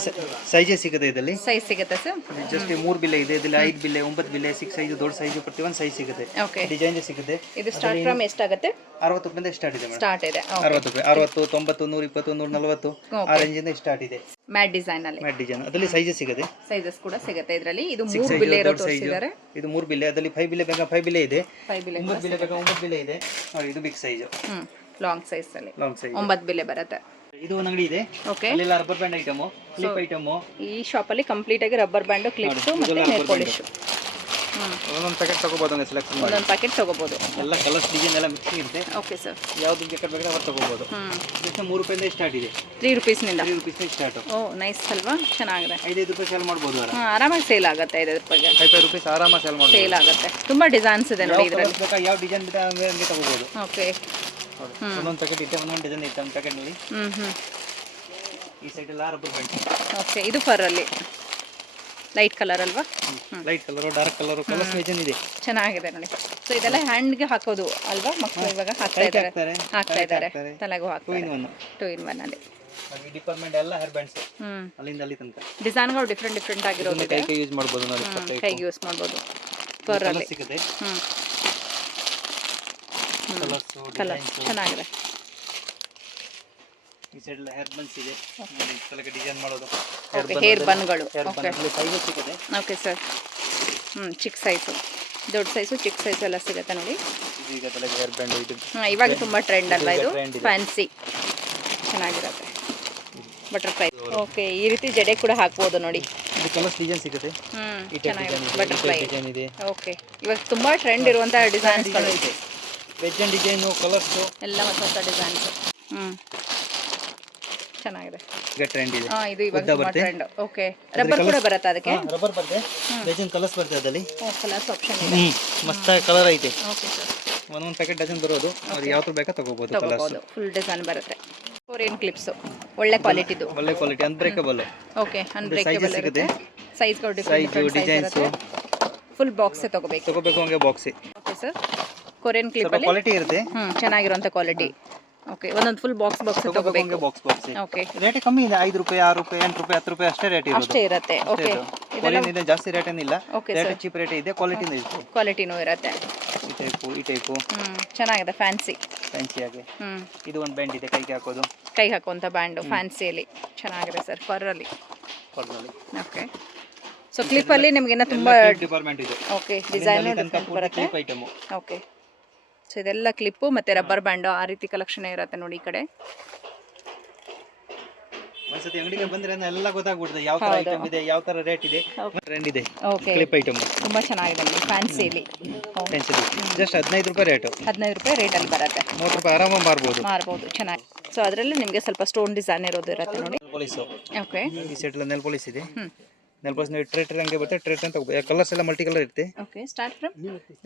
ಸೈಜಸ್ ಸಿಗುತ್ತೆ. ಇದರಲ್ಲಿ ಸೈಜ್ ಸಿಗುತ್ತೆ ಸರ್. ಜಸ್ಟ್ 3 ಬಿಲ್ಲೆ ಇದೆ. ಇದರಲ್ಲಿ 5 ಬಿಲ್ಲೆ, 9 ಬಿಲ್ಲೆ, 6 ಸೈಜ್, ದೊಡ್ಡ ಸೈಜ್, ಪ್ರತಿಯೊಂದು ಸೈಜ್ ಸಿಗುತ್ತೆ. ಓಕೆ, ಡಿಸೈನ್ ಸಿಗುತ್ತೆ. ಇದು ಸ್ಟಾರ್ಟ್ ಫ್ರಮ್ ಎಷ್ಟಾಗುತ್ತೆ? 60 ರೂಪಾಯಿಂದ ಸ್ಟಾರ್ಟ್ ಇದೆ ಮೇಡಮ್. ಸ್ಟಾರ್ಟ್ ಇದೆ. 60 ರೂಪಾಯಿ, 60, 90, 120, 140 ಆ ರೇಂಜ್ ಇಂದ ಸ್ಟಾರ್ಟ್ ಇದೆ. ಮ್ಯಾಟ್ ಡಿಸೈನ್ ಅಲ್ಲಿ. ಮ್ಯಾಟ್ ಡಿಸೈನ್ ಅದರಲ್ಲಿ ಸೈಜಸ್ ಸಿಗುತ್ತೆ. ಸೈಜಸ್ ಕೂಡ ಸಿಗುತ್ತೆ ಇದರಲ್ಲಿ. ಇದು 3 ಬಿಲ್ಲೆ ಇರೋ ತೋರಿಸಿದ್ದಾರೆ. ಇದು 3 ಬಿಲ್ಲೆ. ಅದರಲ್ಲಿ 5 ಬಿಲ್ಲೆ ಬೇಕಾ 5 ಬಿಲ್ಲೆ ಇದೆ. 5 ಬಿಲ್ಲೆ 9 ಬಿಲ್ಲೆ ಬೇಕಾ 9 ಬಿಲ್ಲೆ ಇದೆ. ನೋಡಿ ಇದು ಬಿಗ್ ಸೈಜ್. ಲಾಂಗ್ ಸೈಜ್ ಅಲ್ಲಿ ಲಾಂಗ್ ಸೈಜ್ 9 ಬಿಲ್ಲೆ ಬರುತ್ತೆ. ಇದು ಒಂದು ಅಂಗಡಿ ಇದೆ. ಓಕೆ, ಅಲ್ಲೆಲ್ಲ rubber band item, clip item. ಈ ಶಾಪ್ ಅಲ್ಲಿ ಕಂಪ್ಲೀಟ್ ಆಗಿ ರಬ್ಬರ್ ಬ್ಯಾಂಡ್, ಕ್ಲಿಪ್ಸ್ ಮತ್ತೆ ನೇಲ್ ಪಾಲಿಶ್. ಒಂದೊಂದು ಪ್ಯಾಕೆಟ್ ತಗೋಬಹುದು. ಹಂಗೆ ಸೆಲೆಕ್ಷನ್ ಮಾಡಿ ಒಂದೊಂದು ಪ್ಯಾಕೆಟ್ ತಗೋಬಹುದು. ಎಲ್ಲ ಕಲರ್ಸ್ ಡಿಸೈನ್ ಎಲ್ಲ ಮಿಕ್ಸಿಂಗ್ ಇರುತ್ತೆ. ಓಕೆ ಸರ್, ಯಾವ್ದು ಪ್ಯಾಕೆಟ್ ಬೇಕಾದ್ರೆ ಅವ್ರು ತಗೋಬಹುದು. ಜಸ್ಟ್ 3 ರೂಪಾಯಿಂದ ಸ್ಟಾರ್ಟ್ ಇದೆ. 3 ರೂಪೀಸ್ನಿಂದ. 3 ರೂಪೀಸ್ ಸ್ಟಾರ್ಟ್. ಓ ನೈಸ್ ಅಲ್ವಾ? ಚೆನ್ನಾಗಿದೆ. 5 ರೂಪಾಯಿ ಸೇಲ್ ಮಾಡ್ಬೋದು. ಆರಾಮಾಗಿ ಸೇಲ್ ಆಗುತ್ತೆ. 5 ರೂಪಾಯಿಗೆ 5 ರೂಪೀಸ್ ಆರಾಮಾಗಿ ಸೇಲ್ ಮಾಡ್ಬೋದು. ಸೇಲ್ ಆಗುತ್ತೆ. ತುಂಬಾ ಡಿಸೈನ್ಸ್ ಇದೆ ನೋಡಿ ಇದರಲ್ಲಿ. ಬೇಕಾ ಯಾವ ಡಿಸೈನ್ ಬೇಕಾ ಹಂಗೆ ತಗೋಬಹುದು. ಓಕೆ, ಒಂದೊಂದು ಪ್ಯಾಕೆಟ್ ಇದೆ, ಒಂದೊಂದು ಡಿಸೈನ್ ಇತ್ತು ನಮ್ಮ ಪ್ಯಾಕೆಟ್ ನಲ್ಲಿ. ಈ ಸೈಡ್ ಎಲ್ಲ ರಬ್ಬರ್ ಬ್ಯಾಂಡ್. ಓಕೆ, ಇದು ಫರ್ ಅಲ್ಲಿ ಲೈಟ್ ಕಲರ್ ಅಲ್ವಾ? Light colour, dark colour, colours design ಇದೆ. ಚೆನ್ನಾಗಿದೆ ನೋಡಿ. ಸೊ ಇದೆಲ್ಲ ಹ್ಯಾಂಡ್ಗೆ ಹಾಕೋದು ಅಲ್ವಾ? ಮಕ್ಕಳು ಇವಾಗ ಹಾಕ್ತಾ ಇದ್ದಾರೆ. ತಲೆಗೂ ಹಾಕ್ತಾರೆ. 2 in 1 ಅಲ್ಲಿ. ಈ ಡಿಪಾರ್ಟ್ಮೆಂಟ್ ಎಲ್ಲ ಹೇರ್ ಬ್ಯಾಂಡ್ಸ್. ಅಲ್ಲಿಂದ ಅಲ್ಲಿ ತನಕ ಡಿಸೈನ್ಗಳು ಡಿಫ್ರೆಂಟ್ ಆಗಿರೋದು. ಕೈಗೆ ಯೂಸ್ ಮಾಡ್ಬೋದು ನೋಡಿ. ಕೈಗೆ ಯೂಸ್ ಮಾಡ್ಬೋದು. ಫರ್ ಅಲ್ಲಿ ಸಿಗುತ್ತೆ. ಕಲರ್ಸ್ ಚೆನ್ನಾಗಿದೆ. ಈ ಸೈಡ್ ಎಲ್ಲ ಹೇರ್ ಬನ್ಸ್ ಇದೆ. ತಲೆಗೆ ಡಿಸೈನ್ ಮಾಡೋದು. ಓಕೆ, ಹೇರ್ ಬನ್ಗಳು. ಓಕೆ, ಸೈಜ್ ಸಿಗುತ್ತೆ. Okay sir. ಚಿಕ್ಕ ಸೈಜು, ದೊಡ್ಡ ಸೈಜು, ಚಿಕ್ಕ ಸೈಜು ಎಲ್ಲ ಸಿಗುತ್ತೆ ನೋಡಿ. ಈಗ ತಲೆಗೆ ಹೇರ್ ಬ್ಯಾಂಡ್ ಇದು. ಇವಾಗ ತುಂಬಾ ಟ್ರೆಂಡ್ ಅಲ್ವಾ ಇದು? ಫ್ಯಾನ್ಸಿ ಚೆನ್ನಾಗಿರುತ್ತೆ. ಬಟರ್ಫ್ಲೈ. ಓಕೆ, ಈ ರೀತಿ ಜಡೆ ಕೂಡ ಹಾಕ್ಬೋದು ನೋಡಿ. ಇದು ಕಲರ್ಸ್ ಡಿಸೈನ್ ಸಿಗುತ್ತೆ. ಚೆನ್ನಾಗಿದೆ. ಬಟರ್ಫ್ಲೈ ಡಿಸೈನ್ ಇದೆ. ಓಕೆ, ಇವಾಗ ತುಂಬಾ ಟ್ರೆಂಡ್ ಇರುವಂತ ಡಿಸೈನ್ಸ್ಗಳು ಇದೆ. ವೆಜ್ ಡಿಸೈನ್, ಕಲರ್ಸ್ ಎಲ್ಲ ಹೊಸ ಡಿಸೈನ್ಸ್. ಚೆನ್ನಾಗಿದೆ. ಈಗ ಟ್ರೆಂಡ್ ಇದೆ. ಇದು ಇವಾಗ ತುಂಬಾ ಟ್ರೆಂಡ್. ಓಕೆ, ರಬ್ಬರ್ ಕೂಡ ಬರುತ್ತೆ ಅದಕ್ಕೆ. ರಬ್ಬರ್ ಬರುತ್ತೆ. ಡಿಸೈನ್ ಕಲರ್ಸ್ ಬರುತ್ತೆ ಅದರಲ್ಲಿ. ಕಲರ್ಸ್ ಆಪ್ಷನ್ ಇದೆ. ಮಸ್ತ್ ಕಲರ್ ಐತೆ. ಓಕೆ ಸರ್, ಒಂದೊಂದು ಪ್ಯಾಕೆಟ್ ಡಜನ್ ಬರೋದು. ಅದು ಯಾವ್ದು ಬೇಕಾ ತಗೋಬಹುದು. ಕಲರ್ಸ್ ಫುಲ್ ಡಿಸೈನ್ ಬರುತ್ತೆ. ಕೊರಿಯನ್ ಕ್ಲಿಪ್ಸ್ ಒಳ್ಳೆ ಕ್ವಾಲಿಟಿದು. ಒಳ್ಳೆ ಕ್ವಾಲಿಟಿ, ಅನ್ಬ್ರೇಕಬಲ್. ಓಕೆ, ಅನ್ಬ್ರೇಕಬಲ್ ಇರುತ್ತೆ. ಸೈಜ್ಗಳು ಡಿಫರೆಂಟ್ ಡಿಸೈನ್ಸ್. ಫುಲ್ ಬಾಕ್ಸ್ ತಗೋಬೇಕು ಹಂಗೆ box. Okay sir, Korean clip ಅಲ್ಲಿ ಕ್ವಾಲಿಟಿ ಇರುತ್ತೆ. ಚೆನ್ನಾಗಿರುವಂತ ಕ್ವಾಲಿಟಿ. ಓಕೆ ಒಂದೊಂದು ಫುಲ್ ಬಾಕ್ಸ್ ತಗೋಬೇಕು. ಬಾಕ್ಸ್ ಬಾಕ್ಸ್ ಓಕೆ ರೇಟ್ ಕಮ್ಮಿ ಇದೆ, 5 ರೂಪಾಯಿ 6 ರೂಪಾಯಿ 8 ರೂಪಾಯಿ 10 ರೂಪಾಯಿ ಅಷ್ಟೇ ರೇಟ್ ಇರೋದು. ಅಷ್ಟೇ ಇರುತ್ತೆ. ಓಕೆ ಕ್ವಾಲಿಟಿ ಜಾಸ್ತಿ ರೇಟ್ ಏನಿಲ್ಲ, okay rate sir, cheap rate ಇದೆ, ಕ್ವಾಲಿಟಿ ಇದೆ. ಕ್ವಾಲಿಟಿನೂ ಇರುತ್ತೆ. ಈ ಟೈಪು ಚೆನ್ನಾಗಿದೆ ಫ್ಯಾನ್ಸಿ ಆಗಿ. ಇದು ಒಂದು ಬ್ಯಾಂಡ್ ಇದೆ ಕೈಗೆ ಹಾಕೋದು, ಕೈ ಹಾಕುವಂಥ ಬ್ಯಾಂಡು ಫ್ಯಾನ್ಸಿಯಲ್ಲಿ ಚೆನ್ನಾಗಿದೆ ಸರ್, ಫರ್ರಲ್ಲಿ. ಓಕೆ ಸೊ ಕ್ಲಿಪ್ಪಲ್ಲಿ ನಿಮಗಿನ್ನ ತುಂಬ ಡಿಪಾರ್ಟ್ಮೆಂಟ್ ಇದೆ. ಓಕೆ ಡಿಸೈನು ಬರುತ್ತೆ. Clip item. ಓಕೆ ಸೊ ಇದೆಲ್ಲ ಕ್ಲಿಪ್ಪು ಮತ್ತು ರಬ್ಬರ್ ಬ್ಯಾಂಡು ಆ ರೀತಿ ಕಲೆಕ್ಷನ್ ಇರುತ್ತೆ ನೋಡಿ ಈ ಕಡೆ. ಒಂದ್ಸತಿ ಅಂಗಡಿಗೆ ಬಂದ್ರೆ ಎಲ್ಲ ಗೊತ್ತಾಗ್ಬಿಡುತ್ತೆ ಯಾವ ತರ ಐಟಮ್ ಇದೆ, ಯಾವ ತರ ರೇಟ್ ಇದೆ, ಟ್ರೆಂಡ್ ಇದೆ. ಓಕೆ ಕ್ಲಿಪ್ ಐಟಮ್ ತುಂಬ ಚೆನ್ನಾಗಿದೆ ನೋಡಿ ಫ್ಯಾನ್ಸಿಯಲ್ಲಿ. ಜಸ್ಟ್ 15 ರೂಪಾಯಿ ರೇಟು, 15 ರೂಪಾಯಿ ರೇಟಲ್ಲಿ ಬರುತ್ತೆ. 30 ರೂಪಾಯಿ ಆರಾಮಾಗಿ ಮಾರ್ಬೋದು. ಚೆನ್ನಾಗಿ. ಸೊ ಅದರಲ್ಲಿ ನಿಮಗೆ ಸ್ವಲ್ಪ ಸ್ಟೋನ್ ಡಿಸೈನ್ ಇರೋದು ಇರುತ್ತೆ ನೋಡಿ. ಓಕೆ ಈ ಸೆಟ್ ನೆಲ್ ಪಾಲಿಶ್ ಇದೆ. ನೆಲ್ ಪಾಲಿಶ್ ನೀವು ಟ್ರೇಟ್ ಹಂಗೆ ಬರುತ್ತೆ, ಟ್ರೇಟ್ ಅಂತ ಕಲರ್ಸ್ ಎಲ್ಲ ಮಲ್ಟಿ ಕಲರ್ ಇರುತ್ತೆ. ಓಕೆ ಸ್ಟಾರ್ಟ್ ಫ್ರಮ್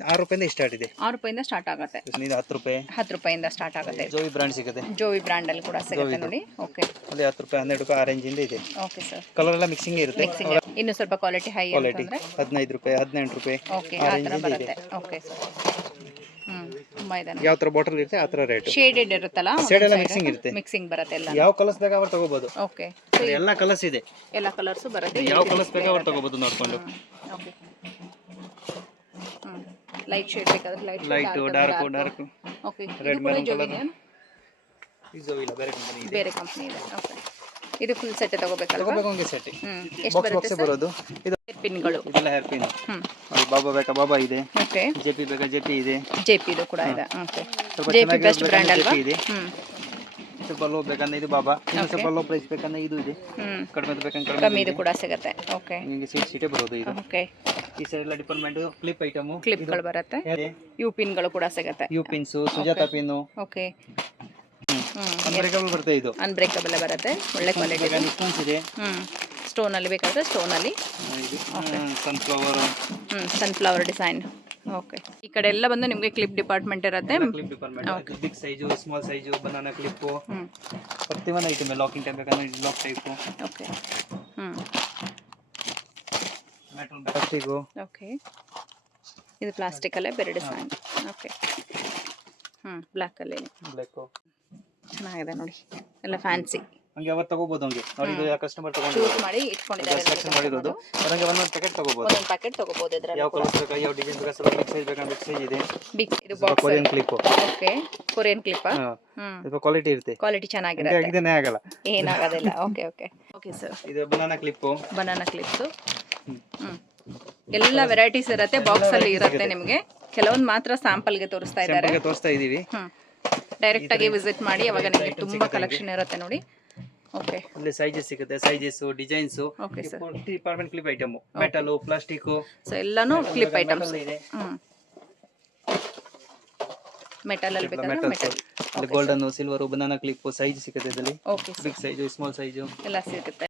6 ರೂಪಾಯಿಂದ ಸ್ಟಾರ್ಟ್ ಇದೆ. 6 ರೂಪಾಯಿಂದ ಸ್ಟಾರ್ಟ್ ಆಗುತ್ತೆ. ಇದು 10 ರೂಪಾಯಿ, 10 ರೂಪಾಯಿಂದ ಸ್ಟಾರ್ಟ್ ಆಗುತ್ತೆ. ಜೋವಿ ಬ್ರ್ಯಾಂಡ್ ಸಿಗುತ್ತೆ, ಜೋವಿ ಬ್ರ್ಯಾಂಡ್ ಅಲ್ಲಿ ಕೂಡ ಸಿಗುತ್ತೆ ನೋಡಿ. ಓಕೆ ಅಲ್ಲಿ 10 ರೂಪಾಯಿ 12 ರೂಪಾಯಿ ಆರೆಂಜ್ ಇಂದ ಇದೆ. ಓಕೆ ಸರ್, ಕಲರ್ ಎಲ್ಲ ಮಿಕ್ಸಿಂಗ್ ಇರುತ್ತೆ. ಇನ್ನು ಸ್ವಲ್ಪ ಕ್ವಾಲಿಟಿ ಹೈ ಕ್ವಾಲಿಟಿ ಅಂತಂದ್ರೆ 15 ರೂಪಾಯಿ 18 ರೂಪಾಯಿ ಓಕೆ ಆ ಥರ ಬರುತ್ತೆ. ಓಕೆ ಸರ್, ತುಂಬ ಇದೆ. ಯಾವ ತರ ಬಾಟಲ್ ಇರುತ್ತೆ ಆ ತರ ರೇಟ್. ಶೇಡೆಡ್ ಇರುತ್ತಲ್ಲ, ಶೇಡ್ ಎಲ್ಲ ಮಿಕ್ಸಿಂಗ್ ಇರುತ್ತೆ, ಮಿಕ್ಸಿಂಗ್ ಬರುತ್ತೆ ಎಲ್ಲ. ಯಾವ ಕಲರ್ಸ್ ಬೇಕಾ ಅವ್ರು ತಗೋಬಹುದು. ಓಕೆ ಎಲ್ಲ ಕಲರ್ಸ್ ಇದೆ, ಎಲ್ಲ ಕಲರ್ಸ್ ಬರುತ್ತೆ. ಯಾವ ಕಲರ್ಸ್ ಬೇಕಾ ಅವ್ರು ತಗೋಬಹುದು ನೋಡ್ಕೊಂಡು. ಓಕೆ ಲೈಟ್ ಶೇಡ್ ಬೇಕಾದ್ರೆ ಲೈಟ್ ಡಾರ್ಕ್. ಓಕೆ ಇದು ಕೂಡ ಜೋವಿದೆಯಾ? ಇದು ಇಲ್ಲ, ಬೇರೆ ಕಂಪನಿ ಇದೆ. ಬೇರೆ ಕಂಪನಿ ಇದೆ. ಓಕೆ ಇದು ಫುಲ್ ಸೆಟ್ ತಗೋಬೇಕಲ್ವಾ? ತಗೋಬೇಕು ಸೆಟ್. ಎಷ್ಟು ಬಾಕ್ಸ್ ಬರುತ್ತೆ ಬಾಕ್ಸ್ ಬರೋದು. ಇದು ಪಿನ್ಗಳು, ಇದೆಲ್ಲ ಹೇರ್ ಪಿನ್. ಬಾಬಾ ಬೇಕಾ ಬಾಬಾ ಇದೆ. ಓಕೆ ಜೆಪಿ ಬೇಕಾ ಜೆಪಿ ಇದೆ. ಜೆಪಿ ಇದು ಕೂಡ ಇದೆ. ಓಕೆ ಸ್ವಲ್ಪ ಜೆಪಿ ಬೆಸ್ಟ್ ಬ್ರ್ಯಾಂಡ್ ಅಲ್ವಾ? ಇದೆ. ಸ್ವಲ್ಪ ಲೋ ಬೇಕಂದ್ರೆ ಇದು ಬಾಬಾ, ಇನ್ನು ಸ್ವಲ್ಪ ಲೋ ಪ್ರೈಸ್ ಬೇಕಂದ್ರೆ ಇದು ಇದೆ. ಕಡಿಮೆ ಬೇಕಂದ್ರೆ ಕಮ್ಮಿ ಇದು ಕೂಡ ಸಿಗುತ್ತೆ. ಓಕೆ ನಿಮಗೆ ಸೀಟೇ ಬರೋದು ಇದು. ಓಕೆ ಈ ಸೈಡ್ ಎಲ್ಲ ಡಿಪಾರ್ಟ್ಮೆಂಟ್ ಕ್ಲಿಪ್ ಐಟಮ್, ಕ್ಲಿಪ್ಗಳು ಬರುತ್ತೆ. ಯು ಪಿನ್ಗಳು ಕೂಡ ಸಿಗುತ್ತೆ. U pins, Sujata pin. Okay unbreakable ಬರುತ್ತೆ, ಇದು ಅನ್ಬ್ರೇಕಬಲ್ ಬರುತ್ತೆ. ಒಳ್ಳೆ ಕ್ವಾಲಿಟಿ ಸ್ಟೋನ್ಸ್ ಇದೆ. ಸ್ಟೋನ್ ಅಲ್ಲಿ ಬೇಕಾದ್ರೆ ಸ್ಟೋನ್ ಅಲ್ಲಿ. Sunflower, sunflower design. ಓಕೆ ಈ ಕಡೆ ಎಲ್ಲ ಬಂದು ನಿಮಗೆ ಕ್ಲಿಪ್ ಡಿಪಾರ್ಟ್ಮೆಂಟ್ ಇರುತ್ತೆ. Clip department big size, small size, banana clip, ಪ್ರತಿಯೊಂದು ಐಟಮ್ ಲಾಕಿಂಗ್ ಟೈಪ್ ಬೇಕಂದ್ರೆ lock type. Okay metal plastic. Okay ಇದು ಪ್ಲಾಸ್ಟಿಕ್ ಅಲ್ಲೇ ಬೇರೆ ಡಿಸೈನ್. ಓಕೆ ಬ್ಲ್ಯಾಕ್ ಅಲ್ಲಿ ಬ್ಲ್ಯಾಕ್ ಚೆನ್ನಾಗಿದೆ ನೋಡಿ, ಎಲ್ಲ ಫ್ಯಾನ್ಸಿ. ಹಂಗೆ ಅವರು ತಗೋಬಹುದು. ಹಂಗೆ ಅವರಿಗೆ ಕಸ್ಟಮರ್ ತಗೊಂಡು ಚೂಸ್ ಮಾಡಿ ಇಟ್ಕೊಂಡಿದ್ದಾರೆ, ಸೆಲೆಕ್ಷನ್ ಮಾಡಿರೋದು. ಅವರಿಗೆ ಒಂದೊಂದು ಪ್ಯಾಕೆಟ್ ತಗೋಬಹುದು, ಒಂದೊಂದು ಪ್ಯಾಕೆಟ್ ತಗೋಬಹುದು. ಇದರಲ್ಲಿ ಯಾವ ಕಲರ್ ಬೇಕಾ, ಯಾವ ಡಿಸೈನ್ ಬೇಕಾ, ಸ್ವಲ್ಪ ಬಿಗ್ ಸೈಜ್ ಬೇಕಾ, ಬಿಗ್ ಸೈಜ್ ಇದೆ. ಬಿಗ್ ಇದು box Korean clip. Okay Korean clip. ಇದು ಕ್ವಾಲಿಟಿ ಇರುತ್ತೆ, ಕ್ವಾಲಿಟಿ ಚೆನ್ನಾಗಿರುತ್ತೆ, ಇದನ್ನೇ ಆಗಲ್ಲ, ಏನಾಗೋದಿಲ್ಲ. Okay okay okay sir. ಇದು ಬನಾನಾ ಕ್ಲಿಪ್. ಬನಾನಾ ಕ್ಲಿಪ್ಸ್ ಎಲ್ಲ ವೆರೈಟೀಸ್ ಇರುತ್ತೆ, ಬಾಕ್ಸ್ ಅಲ್ಲಿ ಇರುತ್ತೆ. ನಿಮಗೆ ಕೆಲವೊಂದು ಮಾತ್ರ ಸ್ಯಾಂಪಲ್ಗೆ ತೋರಿಸ್ತಾ ಇದ್ದಾರೆ, ತೋರಿಸ್ತಾ ಇದೀವಿ. ಡೈರೆಕ್ಟ್ ಆಗಿ ವಿಸಿಟ್ ಮಾಡಿ, ಅವಾಗ ನಿಮಗೆ ತುಂಬಾ ಕಲೆಕ್ಷನ್ ಇರುತ್ತೆ ನೋಡಿ. ಓಕೆ ಇಲ್ಲಿ ಸೈಜಸ್ ಸಿಗುತ್ತೆ, sizes, designs. Okay sir, department clip item, metal, plastic, so ಎಲ್ಲಾನು ಕ್ಲಿಪ್ ಐಟಮ್ಸ್ ಇದೆ. ಮೆಟಲ್ ಅಲ್ಲಿ ಬೇಕಾದ್ರೆ metal, golden, silver, banana clip size ಸಿಗುತ್ತೆ ಇದರಲ್ಲಿ. Okay big size, small size ಎಲ್ಲ ಸಿಗುತ್ತೆ.